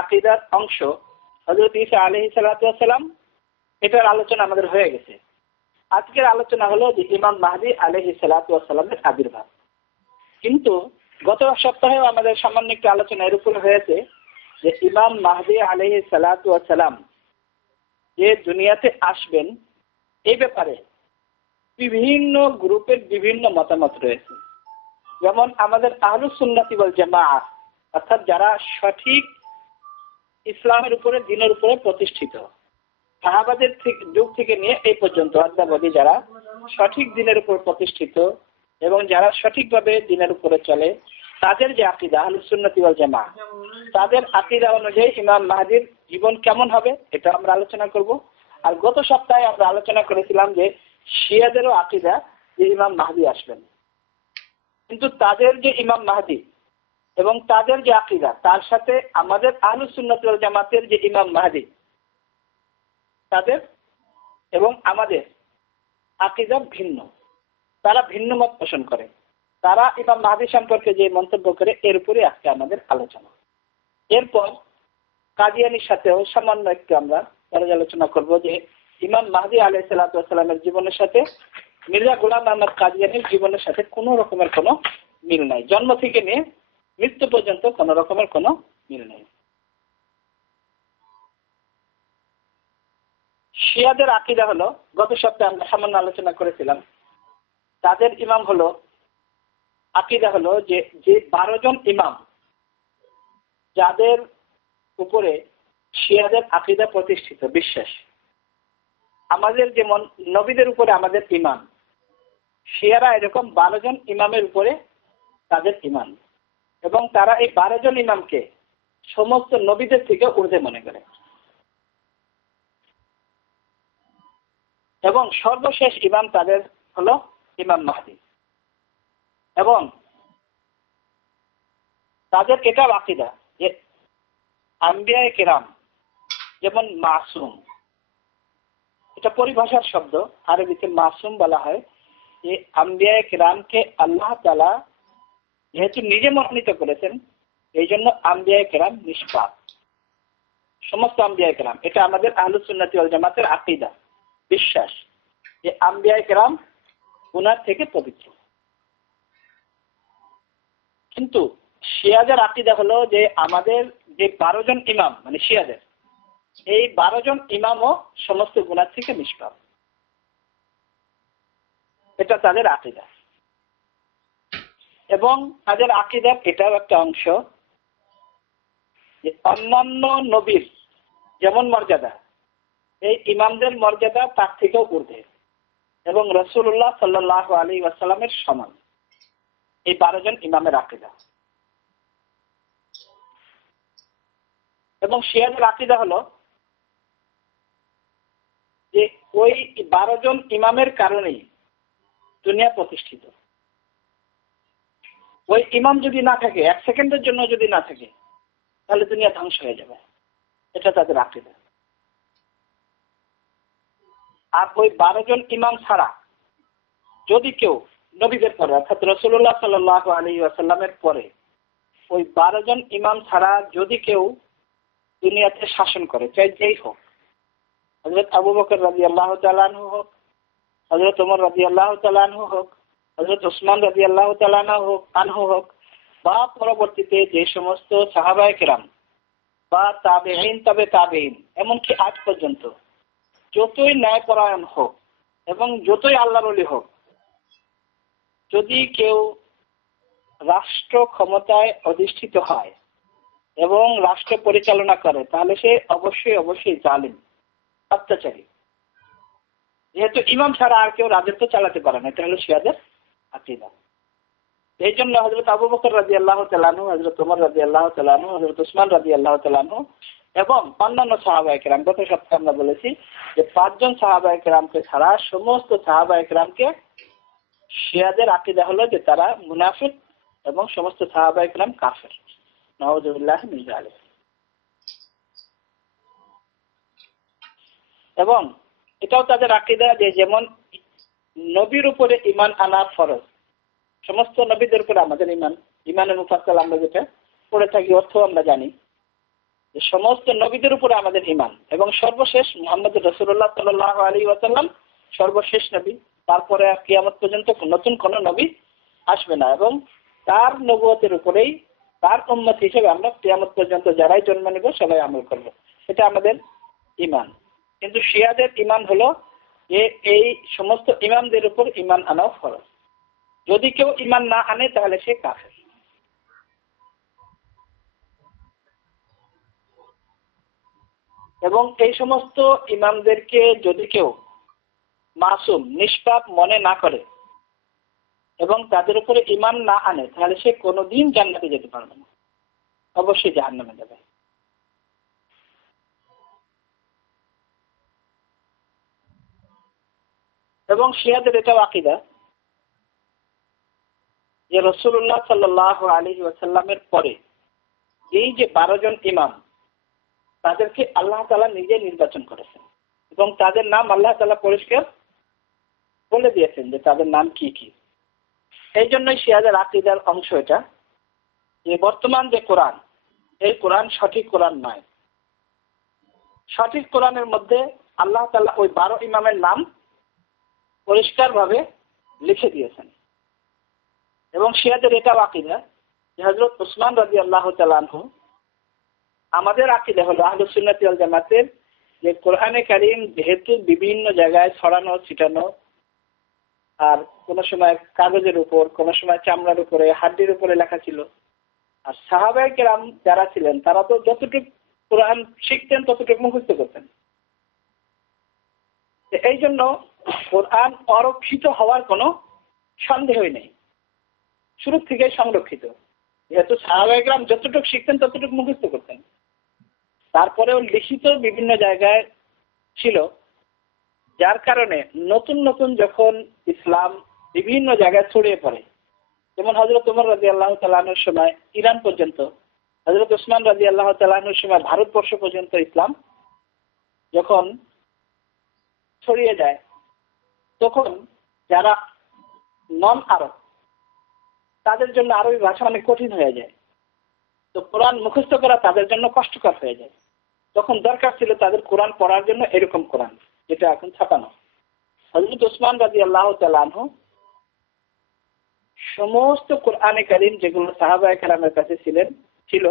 আকীদার অংশ হযরত ঈসা আলাইহিস সালাতু ওয়াস সালাম, এটার আলোচনা আমাদের হয়ে গেছে। আজকের আলোচনা হলো যে ইমাম মাহদী আলাইহিস সালাতু ওয়াস সালামের আবির্ভাব। কিন্তু গত সপ্তাহেও আমাদের সামান্য একটু আলোচনা এর উপর হয়েছে যে ইমাম মাহদী আলাইহিস সালাতু ওয়াস সালাম যে দুনিয়াতে আসবেন এই ব্যাপারে বিভিন্ন গ্রুপের বিভিন্ন মতামত রয়েছে। যেমন আমাদের আহলুস সুন্নাতি ওয়াল জামাআহ, অর্থাৎ যারা সঠিক ইসলামের উপরে, দ্বীনের উপরে প্রতিষ্ঠিত, সাহাবাদের যুগ থেকে নিয়ে এই পর্যন্ত অদ্যাবধি যারা সঠিক দ্বীনের উপর প্রতিষ্ঠিত এবং যারা সঠিকভাবে দ্বীনের উপরে চলে, তাদের যে আকীদা আহলুস সুন্নাতি ওয়াল জামাআহ, তাদের আকীদা অনুযায়ী ইমাম মাহদীর জীবন কেমন হবে এটা আমরা আলোচনা করব। আর গত সপ্তাহে আমরা আলোচনা করেছিলাম যে শিয়াদেরও আকীদা যে ইমাম মাহদী আসবেন, কিন্তু তাদের যে ইমাম মাহদী এবং তাদের যে আকীদা, তার সাথে আমাদের আহলুস সুন্নাত ওয়াল জামাতের যে ইমাম মাহদী, তাদের এবং আমাদের আকীদা ভিন্ন। তারা ভিন্ন মত পোষণ করে। তারা ইমাম মাহদী সম্পর্কে যে মন্তব্য করে, এর উপরে আজকে আমাদের আলোচনা। এরপর কাদিয়ানীর সাথেও সামান্য একটু আমরা পর্যালোচনা করব যে ইমাম মাহদী আলাইহিস সালাতু ওয়াস সালামের জীবনের সাথে মির্জা গোলাম আহমদ কাদিয়ানীর জীবনের সাথে কোনো রকমের কোনো মিল নাই। জন্ম থেকে নিয়ে মৃত্যু পর্যন্ত কোনো রকমের কোনো মিল নেই। শিয়াদের আকীদা হলো, গত সপ্তাহে আমরা সামান্য আলোচনা করেছিলাম, তাদের ইমাম হলো, আকীদা হলো যে 12 জন ইমাম যাদের উপরে শিয়াদের আকীদা প্রতিষ্ঠিত, বিশ্বাস। আমাদের যেমন নবীদের উপরে আমাদের ঈমান, শিয়ারা এরকম 12 জন ইমামের উপরে তাদের ঈমান, এবং তারা এই 12 জন ইমামকে সমস্ত নবীদের থেকে ঊর্ধ্বে মনে করে। এবং সর্বশেষ ইমাম তাদের হলো ইমাম মাহদী। এবং তাদের এটা আকীদা যে আম্বিয়ায়ে কেরাম যেমন মাসুম, এটা পরিভাষার শব্দ, আরবিতে মাসুম বলা হয়। যে আম্বিয়ায়ে কেরামকে আল্লাহ তাআলা যেহেতু নিজে মনোনীত করেছেন, এই জন্য আম্বিয়ায়ে কেরাম নিষ্পাপ, সমস্ত আম্বিয়ায়ে কেরাম। এটা আমাদের আহলুস সুন্নাতি ওয়াল জামাতের আকীদা, বিশ্বাস যে আম্বিয়ায়ে কেরাম গুনাহ থেকে পবিত্র। কিন্তু শিয়াদের আকীদা হলো যে আমাদের যে 12 জন ইমাম, মানে শিয়াদের এই 12 জন ইমামও সমস্ত গুনাহ থেকে নিষ্পাপ। এটা তাদের আকীদা। এবং তাদের আকীদার এটাও একটা অংশ যে অন্যান্য নবীর যেমন মর্যাদা, এই ইমামদের মর্যাদা তার থেকেও ঊর্ধ্বে, এবং রাসূলুল্লাহ সাল্লাল্লাহু আলাইহি ওয়াসাল্লামের সমান এই 12 জন ইমামের আকীদা। এবং শিয়াদের আকীদা হলো যে ওই 12 জন ইমামের কারণেই দুনিয়া প্রতিষ্ঠিত। ওই ইমাম যদি না থাকে, এক সেকেন্ডের জন্য যদি না থাকে, তাহলে দুনিয়া ধ্বংস হয়ে যাবে। এটা তাদের আকীদা। আর ওই 12 জন ইমাম ছাড়া যদি কেউ নবীদের পরে, অর্থাৎ রাসূলুল্লাহ সাল্লাল্লাহু আলাইহি ওয়াসাল্লামের পরে ওই 12 জন ইমাম ছাড়া যদি কেউ দুনিয়াতে শাসন করে, চাই যেই হোক, হযরত আবু বকর রাদিয়াল্লাহু তাআলা আনহু হোক, হযরত ওমর রাদিয়াল্লাহু তাআলা আনহু হোক, হযরত ওসমান রাদিয়াল্লাহু তাআলা আনহু হোক, বা পরবর্তীতে যে সমস্ত সাহাবায়ে কেরাম বা তাবেঈন, তবে তাবেঈন, এমনকি আজ পর্যন্ত যতই ন্যায়পরায়ণ হোক এবং যতই আল্লাহর ওলি হোক, যদি কেউ রাষ্ট্র ক্ষমতায় অধিষ্ঠিত হয় এবং রাষ্ট্র পরিচালনা করে, তাহলে সে অবশ্যই অবশ্যই জালিম, অত্যাচারী। যেহেতু ইমাম ছাড়া আর কেউ রাজত্ব চালাতে পারে না, এটা হলো শিয়াদের আকীদা। এই জন্য হযরত আবু বকর রাদিয়াল্লাহু তাআলা আনহু, হযরত ওমর রাদিয়াল্লাহু তাআলা আনহু, হযরত ওসমান রাদিয়াল্লাহু তাআলা আনহু এবং অন্যান্য সাহাবায়ে কেরাম, গত সপ্তাহে আমরা বলেছি যে 5 জন সাহাবায়ে কেরামকে ছাড়া সমস্ত সাহাবায়ে কেরামকে শিয়াদের আকীদা হলো যে তারা মুনাফিক এবং সমস্ত সাহাবায়ে কেরাম কাফের। নাউযুবিল্লাহি মিন যালিক। এবং এটাও তাদের আকীদা যে যেমন নবীর উপরে ঈমান আনা ফরজ, সমস্ত নবীদের উপরে আমাদের ঈমান, ঈমানে মুফাসসাল আমরা যেটা পড়ে থাকি, অর্থ আমরা জানি যে সমস্ত নবীদের উপরে আমাদের ঈমান, এবং সর্বশেষ মুহাম্মদ রাসূলুল্লাহ সাল্লাল্লাহু আলাইহি ওয়াসাল্লাম সর্বশেষ নবী। তারপরে আর কিয়ামত পর্যন্ত নতুন কোন নবী আসবে না, এবং তার নবুয়তের উপরেই তার উম্মত হিসেবে আমরা কিয়ামত পর্যন্ত যারাই জন্ম নেব সবাই আমল করব। এটা আমাদের ঈমান। কিন্তু শিয়াদের ঈমান হলো যে এই সমস্ত ইমামদের উপর ঈমান আনা ফরজ। যদি কেউ ঈমান না আনে তাহলে সে কাফের। এবং এই সমস্ত ইমামদেরকে যদি কেউ মাসুম নিষ্পাপ মনে না করে এবং তাদের উপরে ঈমান না আনে তাহলে সে কোনোদিন জান্নাতে যেতে পারবে না, অবশ্যই জাহান্নামে যাবে। এবং শিয়াদের এটাও আকীদা যে রাসূলুল্লাহ সাল্লাল্লাহু আলাইহি ওয়াসাল্লামের পরে এই যে 12 জন ইমাম, তাদেরকে আল্লাহ তাআলা নিজে নির্বাচন করেছেন এবং তাদের নাম আল্লাহ তাআলা পরিষ্কার বলে দিয়েছেন যে তাদের নাম কি কি। এই জন্যই শিয়াদের আকীদার অংশ এটা যে বর্তমান যে কোরআন, এই কোরআন সঠিক কোরআন নয়। সঠিক কোরআনের মধ্যে আল্লাহ তাআলা ওই 12 ইমামের নাম পরিষ্কারভাবে লিখে দিয়েছেন। এবং শিয়াদের এটাও আকীদা যে হযরত উসমান রাদিয়াল্লাহু তাআলা আনহু, আমাদের আকীদা হলো আহলুস সুন্নাত ওয়াল জামাতের যে কোরআনে কারীম যেহেতু বিভিন্ন জায়গায় ছড়ানো ছিটানো, আর কোন সময় কাগজের উপর, কোন সময় চামড়ার উপরে, হাড্ডির উপরে লেখা ছিল, আর সাহাবায়ে কেরাম যারা ছিলেন তারা তো যতটুকু কোরআন শিখতেন ততটুকু মুখস্থ করতেন। এই জন্য কোরআন অরক্ষিত হওয়ার কোনো সন্দেহই নেই, শুরু থেকে সংরক্ষিত। যেহেতু সাহাবায়ে কেরাম যতটুকু শিখতেন ততটুকু মুখস্থ করতেন, তারপরেও লিখিত বিভিন্ন জায়গায় ছিল, যার কারণে নতুন নতুন যখন ইসলাম বিভিন্ন জায়গায় ছড়িয়ে পড়ে, যেমন হযরত ওমর রাদিয়াল্লাহু তাআলা আনহুর সময় ইরান পর্যন্ত, হযরত ওসমান রাদিয়াল্লাহু তাআলা আনহুর সময় ভারতবর্ষ পর্যন্ত ইসলাম যখন ছড়িয়ে যায়, তখন যারা নন আরব তাদের জন্য আরবি ভাষা অনেক কঠিন হয়ে যায়। তো কোরআন মুখস্থ করা তাদের জন্য কষ্টকর হয়ে যায়। তখন দরকার ছিল তাদের কোরআন পড়ার জন্য এরকম কোরআন যেটা এখন ছাপানো। হযরত ওসমান রাদিয়াল্লাহু তাআলা আনহু সমস্ত কোরআনে কারীম যেগুলো সাহাবায়ে কেরামের কাছে ছিল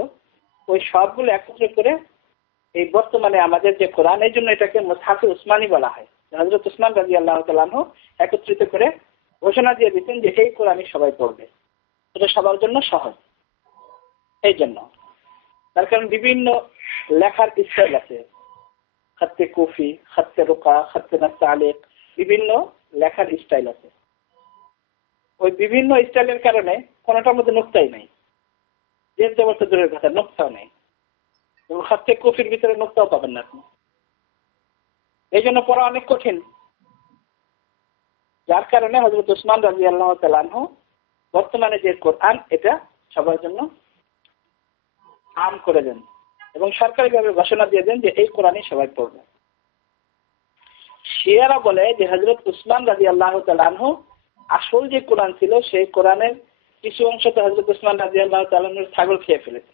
ওই সবগুলো একত্র করে এই বর্তমানে আমাদের যে কোরআন, এই জন্য এটাকে মুসহাফে উসমানী বলা হয়। হযরত ওসমান রাদিয়াল্লাহু তাআলা আনহু একত্রিত করে ঘোষণা দিয়ে দিতেন যে এই কোরআনই সবাই পড়বে, এটা সবার জন্য সহজ। এই জন্য তার কারণ বিভিন্ন লেখার স্টাইল আছে, খাত্তে কুফি, খাত্তে রুকা, খাত্তে নাস্তালিক, বিভিন্ন লেখার স্টাইল আছে। ওই বিভিন্ন স্টাইলের কারণে কোনটার মধ্যে নুকতাই নাই, যে জবরদস্ত দূরের কথা, নুকতাও নেই। এবং খাত্তে কুফির ভিতরে নুকতাও পাবেন না আপনি। এই জন্য পড়া অনেক কঠিন, যার কারণে হযরত ওসমান রাদিয়াল্লাহু তাআলা আনহু বর্তমানে যে কোরআন এটা সবার জন্য আম করে দেন এবং সরকারিভাবে ঘোষণা দিয়ে দেন যে এই কোরআনই সবাই পড়বে। শিয়ারা বলে যে হযরত ওসমান রাদিয়াল্লাহু তাআলা আনহু আসল যে কোরআন ছিল সেই কোরআনের কিছু অংশ তো হযরত ওসমান রাদিয়াল্লাহু তাআলা আনহু ছাগল খেয়ে ফেলেছে,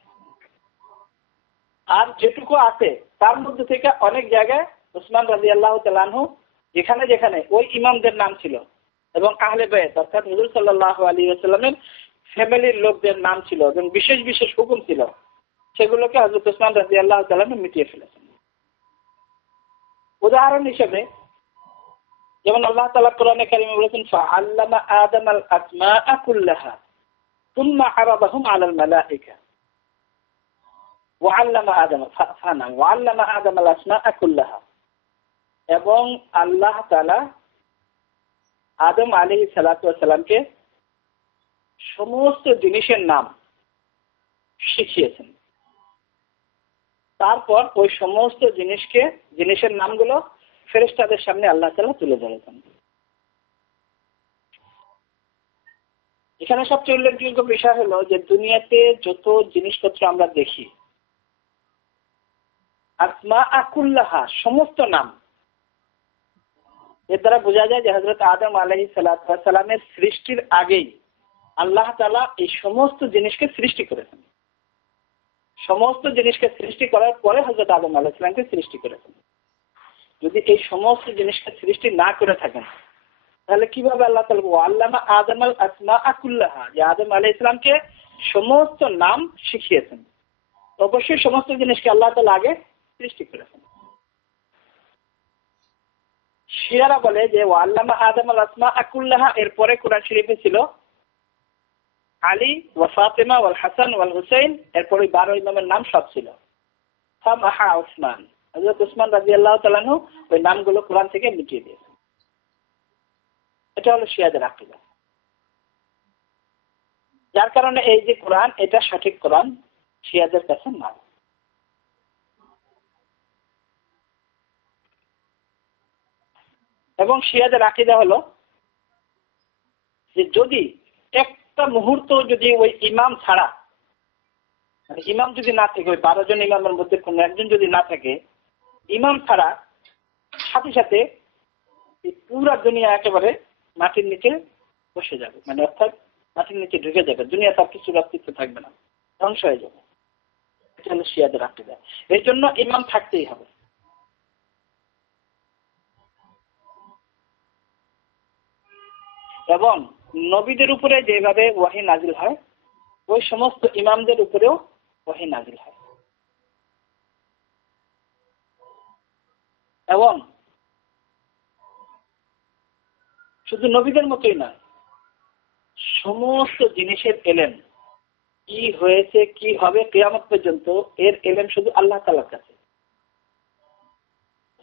আর যেটুকু আছে তার মধ্যে থেকে অনেক জায়গায় ওসমান রাদিয়াল্লাহু তাআলা আনহু যেখানে যেখানে ওই ইমামদের নাম ছিল এবং আহলে বাইত অর্থাৎ হুজুর সাল্লাল্লাহু আলাইহি ওয়াসাল্লামের ফ্যামিলির লোকদের নাম ছিল এবং বিশেষ বিশেষ হুকুম ছিল, সেগুলোকে হযরত ওসমান রাদিয়াল্লাহু তাআলা আনহু মিটিয়ে ফেলেছেন। উদাহরণ হিসেবে যেমন আল্লাহ তাআলা কোরআনে কারীমে বলেছেন ফাআল্লামা আদামাল আসমাআ কুল্লাহা সুম্মা আরাদাহুম আলাল মালায়েকা ওয়াআল্লামা আদামাল আসমাআ কুল্লাহা। এবং আল্লাহ তাআলা আদম আলাইহিস সালাতু ওয়াস সালামকে সমস্ত জিনিসের নাম শিখিয়েছেন। তারপর ওই সমস্ত জিনিসের নামগুলো ফেরেশতাদের সামনে আল্লাহ তাআলা তুলে ধরেছেন। এখানে সবচেয়ে উল্লেখযোগ্য বিষয় হলো যে দুনিয়াতে যত জিনিসপত্র আমরা দেখি, আসমাআ কুল্লাহা সমস্ত নাম, এর দ্বারা বোঝা যায় যে হযরত আদম আলাইহিস সালাতু ওয়াস সালামের সৃষ্টির আগেই আল্লাহ তাআলা এই সমস্ত জিনিসকে সৃষ্টি করেছেন। সমস্ত জিনিসকে সৃষ্টি করার পরে হযরত আদম আলাইহিস সালামকে সৃষ্টি করেছেন। যদি এই সমস্ত জিনিসকে সৃষ্টি না করে থাকেন তাহলে কিভাবে আল্লাহ তাআলা আল্লামা আদমাল আসমাআ কুল্লাহা, যে আদম আলাইহিস সালামকে সমস্ত নাম শিখিয়েছেন, অবশ্যই সমস্ত জিনিসকে আল্লাহ তাআলা আগে সৃষ্টি করেছেন। শিয়ারা বলে যে আল্লামা আদমাল আসমাআ কুল্লাহা, এরপরে কোরআন শরীফে ছিল আলী ওয়া ফাতিমা ওয়াল হাসান ওয়াল হুসাইন, এরপরে 12 ইমামের নাম সব ছিল। ফামাহা উসমান, হযরত উসমান রাদিয়াল্লাহু তাআলা আনহু ওই নামগুলো কোরআন থেকে মিটিয়ে দিয়েছেন। এটা হলো শিয়াদের আকীদা। যার কারণে এই যে কোরআন, এটা সঠিক কোরআন শিয়াদের কাছে না। এবং শিয়াদের আকীদা হলো যে যদি একটা মুহূর্ত যদি ওই ইমাম ছাড়া, মানে ইমাম যদি না থাকে, ওই 12 জন ইমামের মধ্যে কোন একজন যদি না থাকে, ইমাম ছাড়া সাথে সাথে এই পুরা দুনিয়া একেবারে মাটির নিচে বসে যাবে, মানে অর্থাৎ মাটির নিচে ঢুকে যাবে, দুনিয়া তার কিছু অস্তিত্ব থাকবে না, ধ্বংস হয়ে যাবে। এটা হলো শিয়াদের আকীদা। এর জন্য ইমাম থাকতেই হবে। এবং নবীদের উপরে যেভাবে ওয়াহী নাজিল হয়, ওই সমস্ত ইমামদের উপরেও ওয়াহী নাজিল হয়। এবং শুধু নবীদের মতোই নয়, সমস্ত জিনিসের এলেম, কি হয়েছে কি হবে কিয়ামত পর্যন্ত, এর এলেম শুধু আল্লাহ তাআলার কাছে।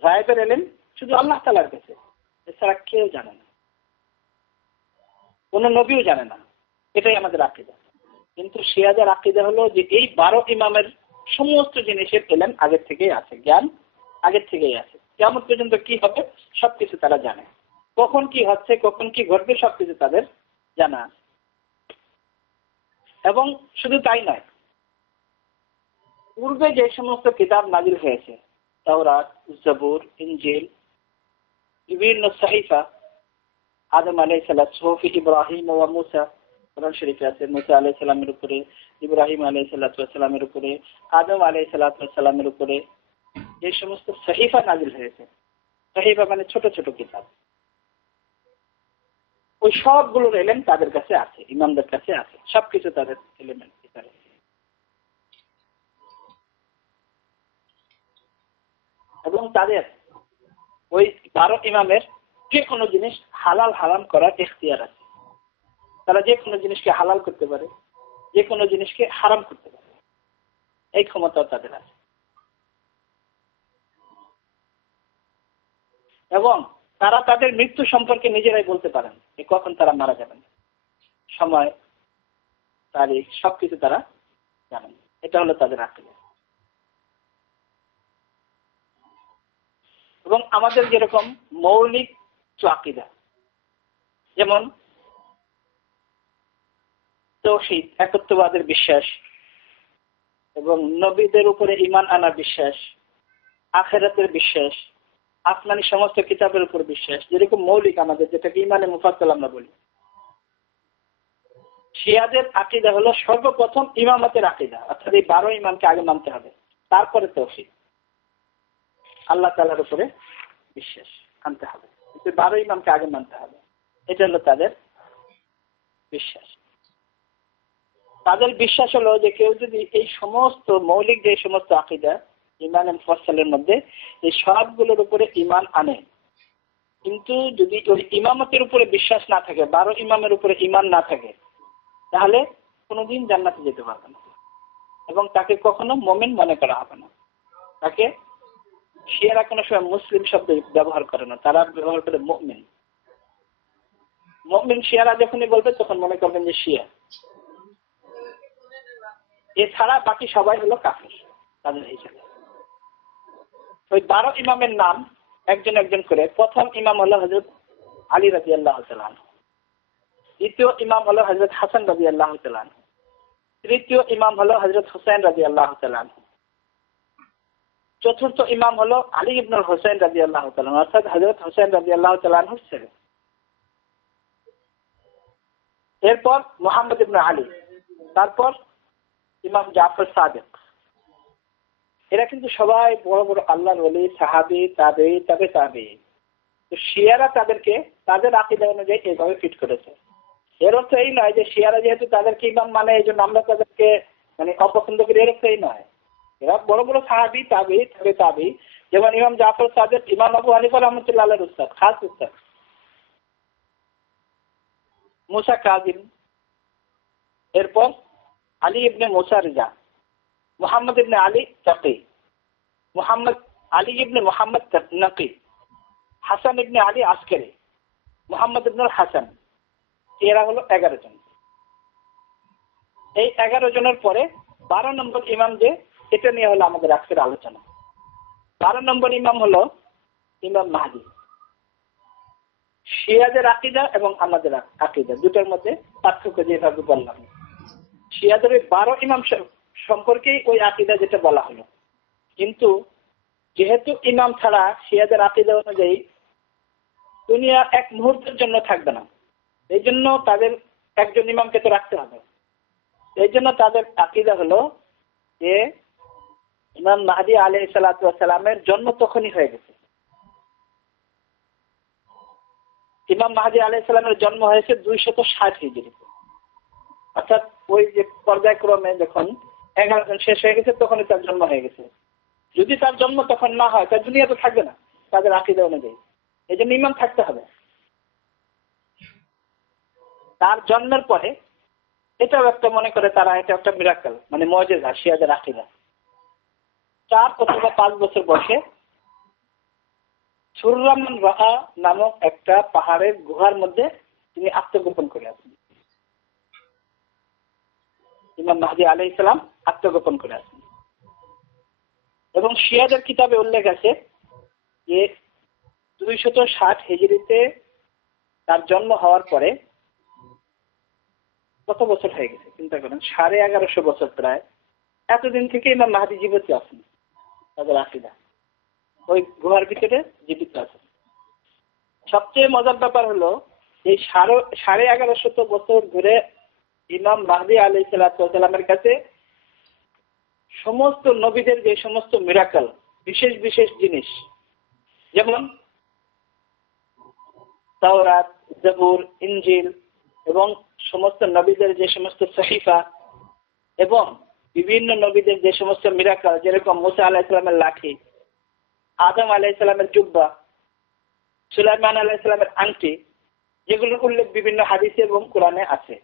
গায়েবের এলেম শুধু আল্লাহ তাআলার কাছে, এছাড়া কেউ জানে না, কোন নবীও জানে না। এটাই আমাদের আকীদা। কিন্তু শিয়াদের আকীদা হলো যে এই 12 ইমামের সমস্ত জিনিসের এলেম আগের থেকেই আছে, জ্ঞান আগের থেকেই আছে। কিয়ামত পর্যন্ত কি হবে সবকিছু তারা জানে, কখন কি হচ্ছে কখন কি ঘটবে সবকিছু তাদের জানা আছে। এবং শুধু তাই নয়, পূর্বে যে সমস্ত কিতাব নাজিল হয়েছে, তাওরাত, জবুর, ইনজিল, বিভিন্ন সাহিফা, আদম আলাইহিস সালাম, সুহফি ইব্রাহিম ওয়া মূসা, কোরআন শরীফে আছে মূসা আলাইহিস সালামের উপরে, ইব্রাহিম আলাইহিস সালামের উপরে, আদম আলাইহিস সালামের উপরে যে সমস্ত সাহিফা নাজিল হয়েছে, সাহিফা মানে ছোট ছোট কিতাব, ওই সবগুলোর এলেম তাদের কাছে আছে, ইমামদের কাছে আছে, সবকিছু তাদের এলিমেন্ট ভিতরে। এবং তাদের ওই 12 ইমামের যে কোনো জিনিস হালাল হারাম করার ইখতিয়ার আছে। তারা যে কোনো জিনিসকে হালাল করতে পারে, যে কোনো জিনিসকে হারাম করতে পারে, এই ক্ষমতা তাদের আছে। এবং তারা তাদের মৃত্যু সম্পর্কে নিজেরাই বলতে পারেন যে কখন তারা মারা যাবেন, সময়, তারিখ, সবকিছু তারা জানেন। এটা হলো তাদের আকীদা। এবং আমাদের যেরকম মৌলিক আকীদা, যেমন তাওহীদ, একত্ববাদের বিশ্বাস, এবং নবীদের উপরে ঈমান আনার বিশ্বাস, আখিরাতের বিশ্বাস, আসমানি সমস্ত কিতাবের উপর বিশ্বাস, যেরকম মৌলিক আমাদের, যেটাকে ঈমানে মুফাসসাল আমরা বলি। শিয়াদের আকীদা হলো সর্বপ্রথম ইমামতের আকীদা, অর্থাৎ এই 12 ইমামকে আগে মানতে হবে, তারপরে তাওহীদ, আল্লাহ তাআলার উপরে বিশ্বাস আনতে হবে, কিন্তু 12 ইমামকে আগে মানতে হবে। এটা হলো তাদের বিশ্বাস। তাদের বিশ্বাস হলো যে কেউ যদি এই সমস্ত মৌলিক যে সমস্ত আকীদা ঈমানে মুফাসসালের মধ্যে এই সবগুলোর উপরে ঈমান আনে, কিন্তু যদি ওই ইমামতের উপরে বিশ্বাস না থাকে, 12 ইমামের উপরে ঈমান না থাকে, তাহলে কোনোদিন জান্নাতে যেতে পারবে না, এবং তাকে কখনো মুমিন মনে করা হবে না। তাকে শিয়ারা কোনো সময় মুসলিম শব্দ ব্যবহার করে না, তারা ব্যবহার করে মুমিন। মুমিন শিয়ারা যখনই বলবে তখন মনে করবেন যে শিয়া, এছাড়া বাকি সবাই হলো কাফির তাদের হিসেবে। ওই 12 ইমামের নাম একজন একজন করে। প্রথম ইমাম হলো হযরত আলী রাদিয়াল্লাহু তাআলা আনহু, দ্বিতীয় ইমাম হলো হযরত হাসান রাদিয়াল্লাহু তাআলা আনহু, তৃতীয় ইমাম হলো হযরত হুসাইন রাদিয়াল্লাহু তাআলা আনহু, চতুর্থ ইমাম হলো আলী ইবনুল হুসাইন রাদিয়াল্লাহু তাআলা আনহু, অর্থাৎ হযরত হুসাইন রাদিয়াল্লাহু তাআলা আনহুর ছেলে। এরপর মুহাম্মদ ইবনে আলী, তারপর ইমাম জাফর সাদিক, এরা কিন্তু সবাই বড় বড় আল্লাহর ওলি, সাহাবী, তাবেঈ, তবে তাবেঈ। তো শিয়ারা তাদেরকে তাদের আকীদা অনুযায়ী এইভাবে ফিট করেছে। এর অর্থ এই নয় যে শিয়ারা যেহেতু তাদেরকে ইমাম মানে এই জন্য আমরা তাদেরকে মানে অপছন্দ করি, এর অর্থ এই নয়। এরা বড় বড় সাহাবী, তাবেঈ, তবে তাবেঈ। যেমন ইমাম জাফর সাদিক, ইমাম আবু হানিফা রাহমাতুল্লাহ আলাইহির উস্তাদ, খাস উস্তাদ। মুসা কাযিম, এরপর আলী ইবনে মুসা রিজা, মুহাম্মদ ইবনে আলী তাকি, আলী ইবনে মুহাম্মদ নাকি, হাসান ইবনে আলী আসকারি, মুহাম্মদ ইবনে হাসান। এরা হলো 11 জন। এই 11 জনের পরে 12 নম্বর ইমাম যে, এটা নিয়ে হলো আমাদের আজকের আলোচনা। 12 নম্বর ইমাম হলো ইমাম মাহদী। শিয়াদের আকীদা এবং আমাদের আকীদা দুটোর মধ্যে পার্থক্য যেভাবে বললাম। শিয়াদের ওই 12 ইমাম সম্পর্কেই ওই আকীদা যেটা বলা হলো, কিন্তু যেহেতু ইমাম ছাড়া শিয়াদের আকীদা অনুযায়ী দুনিয়া এক মুহূর্তের জন্য থাকবে না, এই জন্য তাদের একজন ইমামকে তো রাখতে হবে। এই জন্য তাদের আকীদা হলো যে ইমাম মাহদী আলাইহিস সালাতু ওয়াস সালামের জন্ম তখনই হয়ে গেছে। ইমাম মাহদী আলাইহিস সালামের জন্ম হয়েছে 260 হিজরিতে। অর্থাৎ ওই যে পর্যায়ক্রমে যখন 11 জন শেষ হয়ে গেছে তখনই তার জন্ম হয়ে গেছে। যদি তার জন্ম তখন না হয় তার দুনিয়া তো থাকবে না তাদের আকীদা অনুযায়ী। এই জন্য ইমাম থাকতে হবে। তার জন্মের পরে এটাও একটা মনে করে তারা, এটা একটা মিরাকেল, মানে মুজিজা শিয়াদের আকীদা। 4 অথবা 5 বছর বয়সে সুররামান রাহা নামক একটা পাহাড়ের গুহার মধ্যে তিনি আত্মগোপন করে আছেন। ইমাম মাহদী আলাইহিস সালাম আত্মগোপন করে আছেন। এবং শিয়াদের কিতাবে উল্লেখ আছে যে 260 হিজরিতে তার জন্ম হওয়ার পরে কত বছর হয়ে গেছে চিন্তা করেন, 1150 বছর প্রায়। এতদিন থেকে ইমাম মাহদী জীবিত আছেন, তাদের আকীদা ওই গুহার ভিতরে জীবিত আছেন। সবচেয়ে মজার ব্যাপার হলো এই 1150 বছর ধরে ইমাম মাহদী আলাইহিস সালামের কাছে সমস্ত নবীদের যে সমস্ত মিরাকেল, বিশেষ বিশেষ জিনিস, যেমন তাওরাত, জবুর, ইনজিল এবং সমস্ত নবীদের যে সমস্ত সহিফা এবং বিভিন্ন নবীদের যে সমস্ত মিরাকেল, যেরকম মুসা আলাইহিস সালামের লাঠি, আদম আলাইহিস সালামের জুব্বা, সুলাইমান আলাইহিস সালামের আংটি, যেগুলোর উল্লেখ বিভিন্ন হাদিসে এবং কোরআনে আছে।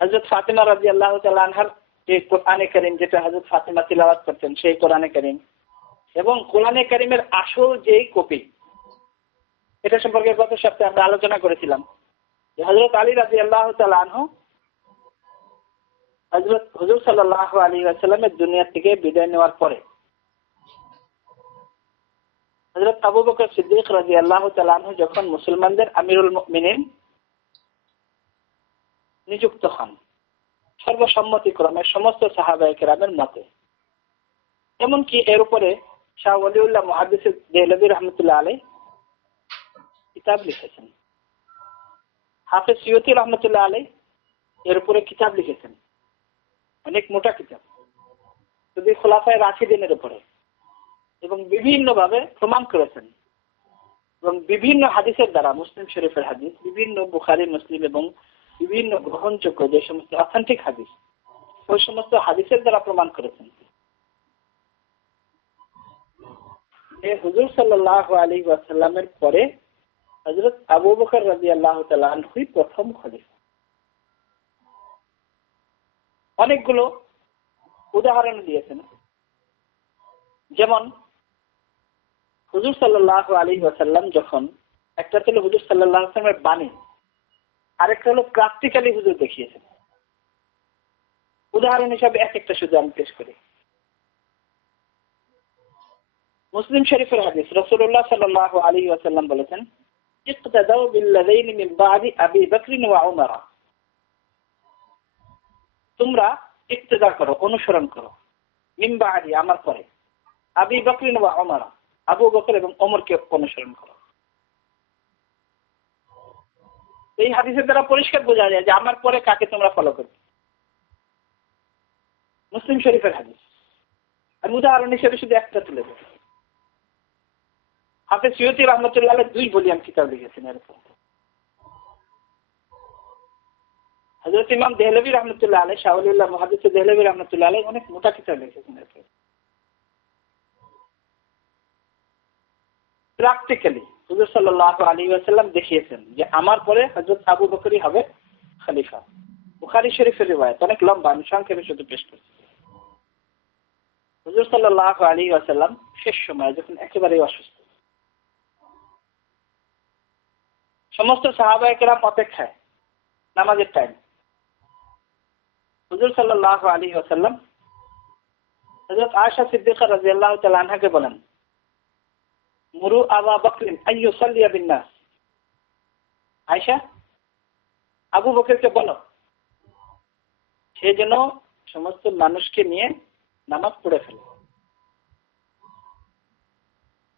হযরত ফাতিমা রাদিয়াল্লাহু তাআলা আনহার যে কোরআনে কারীম, যেটা হযরত ফাতিমা তিলাওয়াত করতেন, সেই কোরআনে কারীম এবং কোরআনে কারীমের আসল যেই কপি, এটা সম্পর্কে গত সপ্তাহে আমরা আলোচনা করেছিলাম যে হযরত আলী রাদিয়াল্লাহু তাআলা আনহু হযরত হুজুর সাল্লাল্লাহু আলাইহি ওয়াসাল্লামের দুনিয়া থেকে বিদায় নেওয়ার পরে হযরত আবু বকর সিদ্দিক রাদিয়াল্লাহু তাআলা আনহু যখন মুসলমানদের আমিরুল মুমিনিন নিযুক্ত হন সর্বসম্মতিক্রমে সমস্ত সাহাবায়ে কেরামের মতে, এমনকি এর উপরে শাহ ওয়ালিউল্লাহ মুহাদ্দিস দেহলভী রহমাতুল্লাহ আলাইহি কিতাব লিখেছেন। হাফেজ সিয়ুতি রহমাতুল্লাহ আলাইহি এর উপরে কিতাব লিখেছেন, অনেক মোটা কিতাব, যদি খোলাফায়ে রাশিদিনের উপরে, এবং বিভিন্নভাবে প্রমাণ করেছেন এবং বিভিন্ন হাদিসের দ্বারা, মুসলিম শরীফের হাদিস, বিভিন্ন বুখারী, মুসলিম এবং বিভিন্ন গ্রহণযোগ্য যে সমস্ত অথেন্টিক হাদিস, ওই সমস্ত হাদিসের দ্বারা প্রমাণ করেছেন যে হুজুর সাল্লাল্লাহু আলাইহি ওয়াসাল্লামের পরে হযরত আবু বকর রাদিয়াল্লাহু তাআলা আনহুই প্রথম খলিফা। অনেকগুলো উদাহরণ দিয়েছেন, যেমন হুজুর সাল্লাল্লাহু আলাইহি ওয়াসাল্লাম যখন, একটা ছিল হুজুর সাল্লাল্লাহু আলাইহি ওয়াসাল্লামের বাণী, আরেকটা হলো প্র্যাকটিক্যালি হুজুর দেখিয়েছেন। উদাহরণ হিসাবে এক একটা শুধু আমি পেশ করি। মুসলিম শরীফের হাদিস, রাসূলুল্লাহ সাল্লাল্লাহু আলাইহি ওয়াসাল্লাম বলেছেন, ইক্তাদাউ বিল্লাযীনি মিন বাদি আবী বকর ওয়া উমর, তোমরা ইক্তেদা করো, অনুসরণ করো, মিন বাদি আমার পরে, আবী বকর ওয়া উমর, আবু বকর এবং ওমরকে অনুসরণ করো। এই হাদিসের দ্বারা পরিষ্কার বোঝা যায় যে আমার পরে কাকে তোমরা ফলো করবে। মুসলিম শরীফের হাদিস। আমি উদাহরণ হিসেবে শুধু একটা তুলে দেব। হাফেজ সৈয়দী রহমতুল্লাহ আলাইহ 2 ভলিউম কিতাব লিখেছেন এরকম। হযরত ইমাম দেহলভী রহমতুল্লাহ আলাইহ, শাহ ওলিউল্লাহ মুহাদ্দিস দেহলভী রহমতুল্লাহ আলাইহ অনেক মোটা কিতাব লিখেছেন এরকম। প্র্যাকটিক্যালি হুজুর সাল্লাল্লাহু আলাইহি ওয়াসাল্লাম দেখিয়েছেন যে আমার পরে হযরত আবু বকরই হবে খলিফা। বুখারী শরীফের রিওয়ায়াত, অনেক লম্বা, আমি সংক্ষেপে শুধু পেশ করছি। হুজুর সাল্লাল্লাহু আলাইহি ওয়াসাল্লাম শেষ সময় যখন একেবারে অসুস্থ, সমস্ত সাহাবায়ে কেরাম অপেক্ষায় নামাজের টাইম, হুজুর সাল্লাল্লাহু আলাইহি ওয়াসাল্লাম হযরত আয়েশা সিদ্দিকা রাদিয়াল্লাহু তাআলা আনহাকে বলেন, মুরু আবু বকর আন ইউসাল্লি বিন নাস। আয়েশা, আবু বকরকে বলো সে যেন সমস্ত মানুষকে নিয়ে নামাজ পড়ে ফেলে।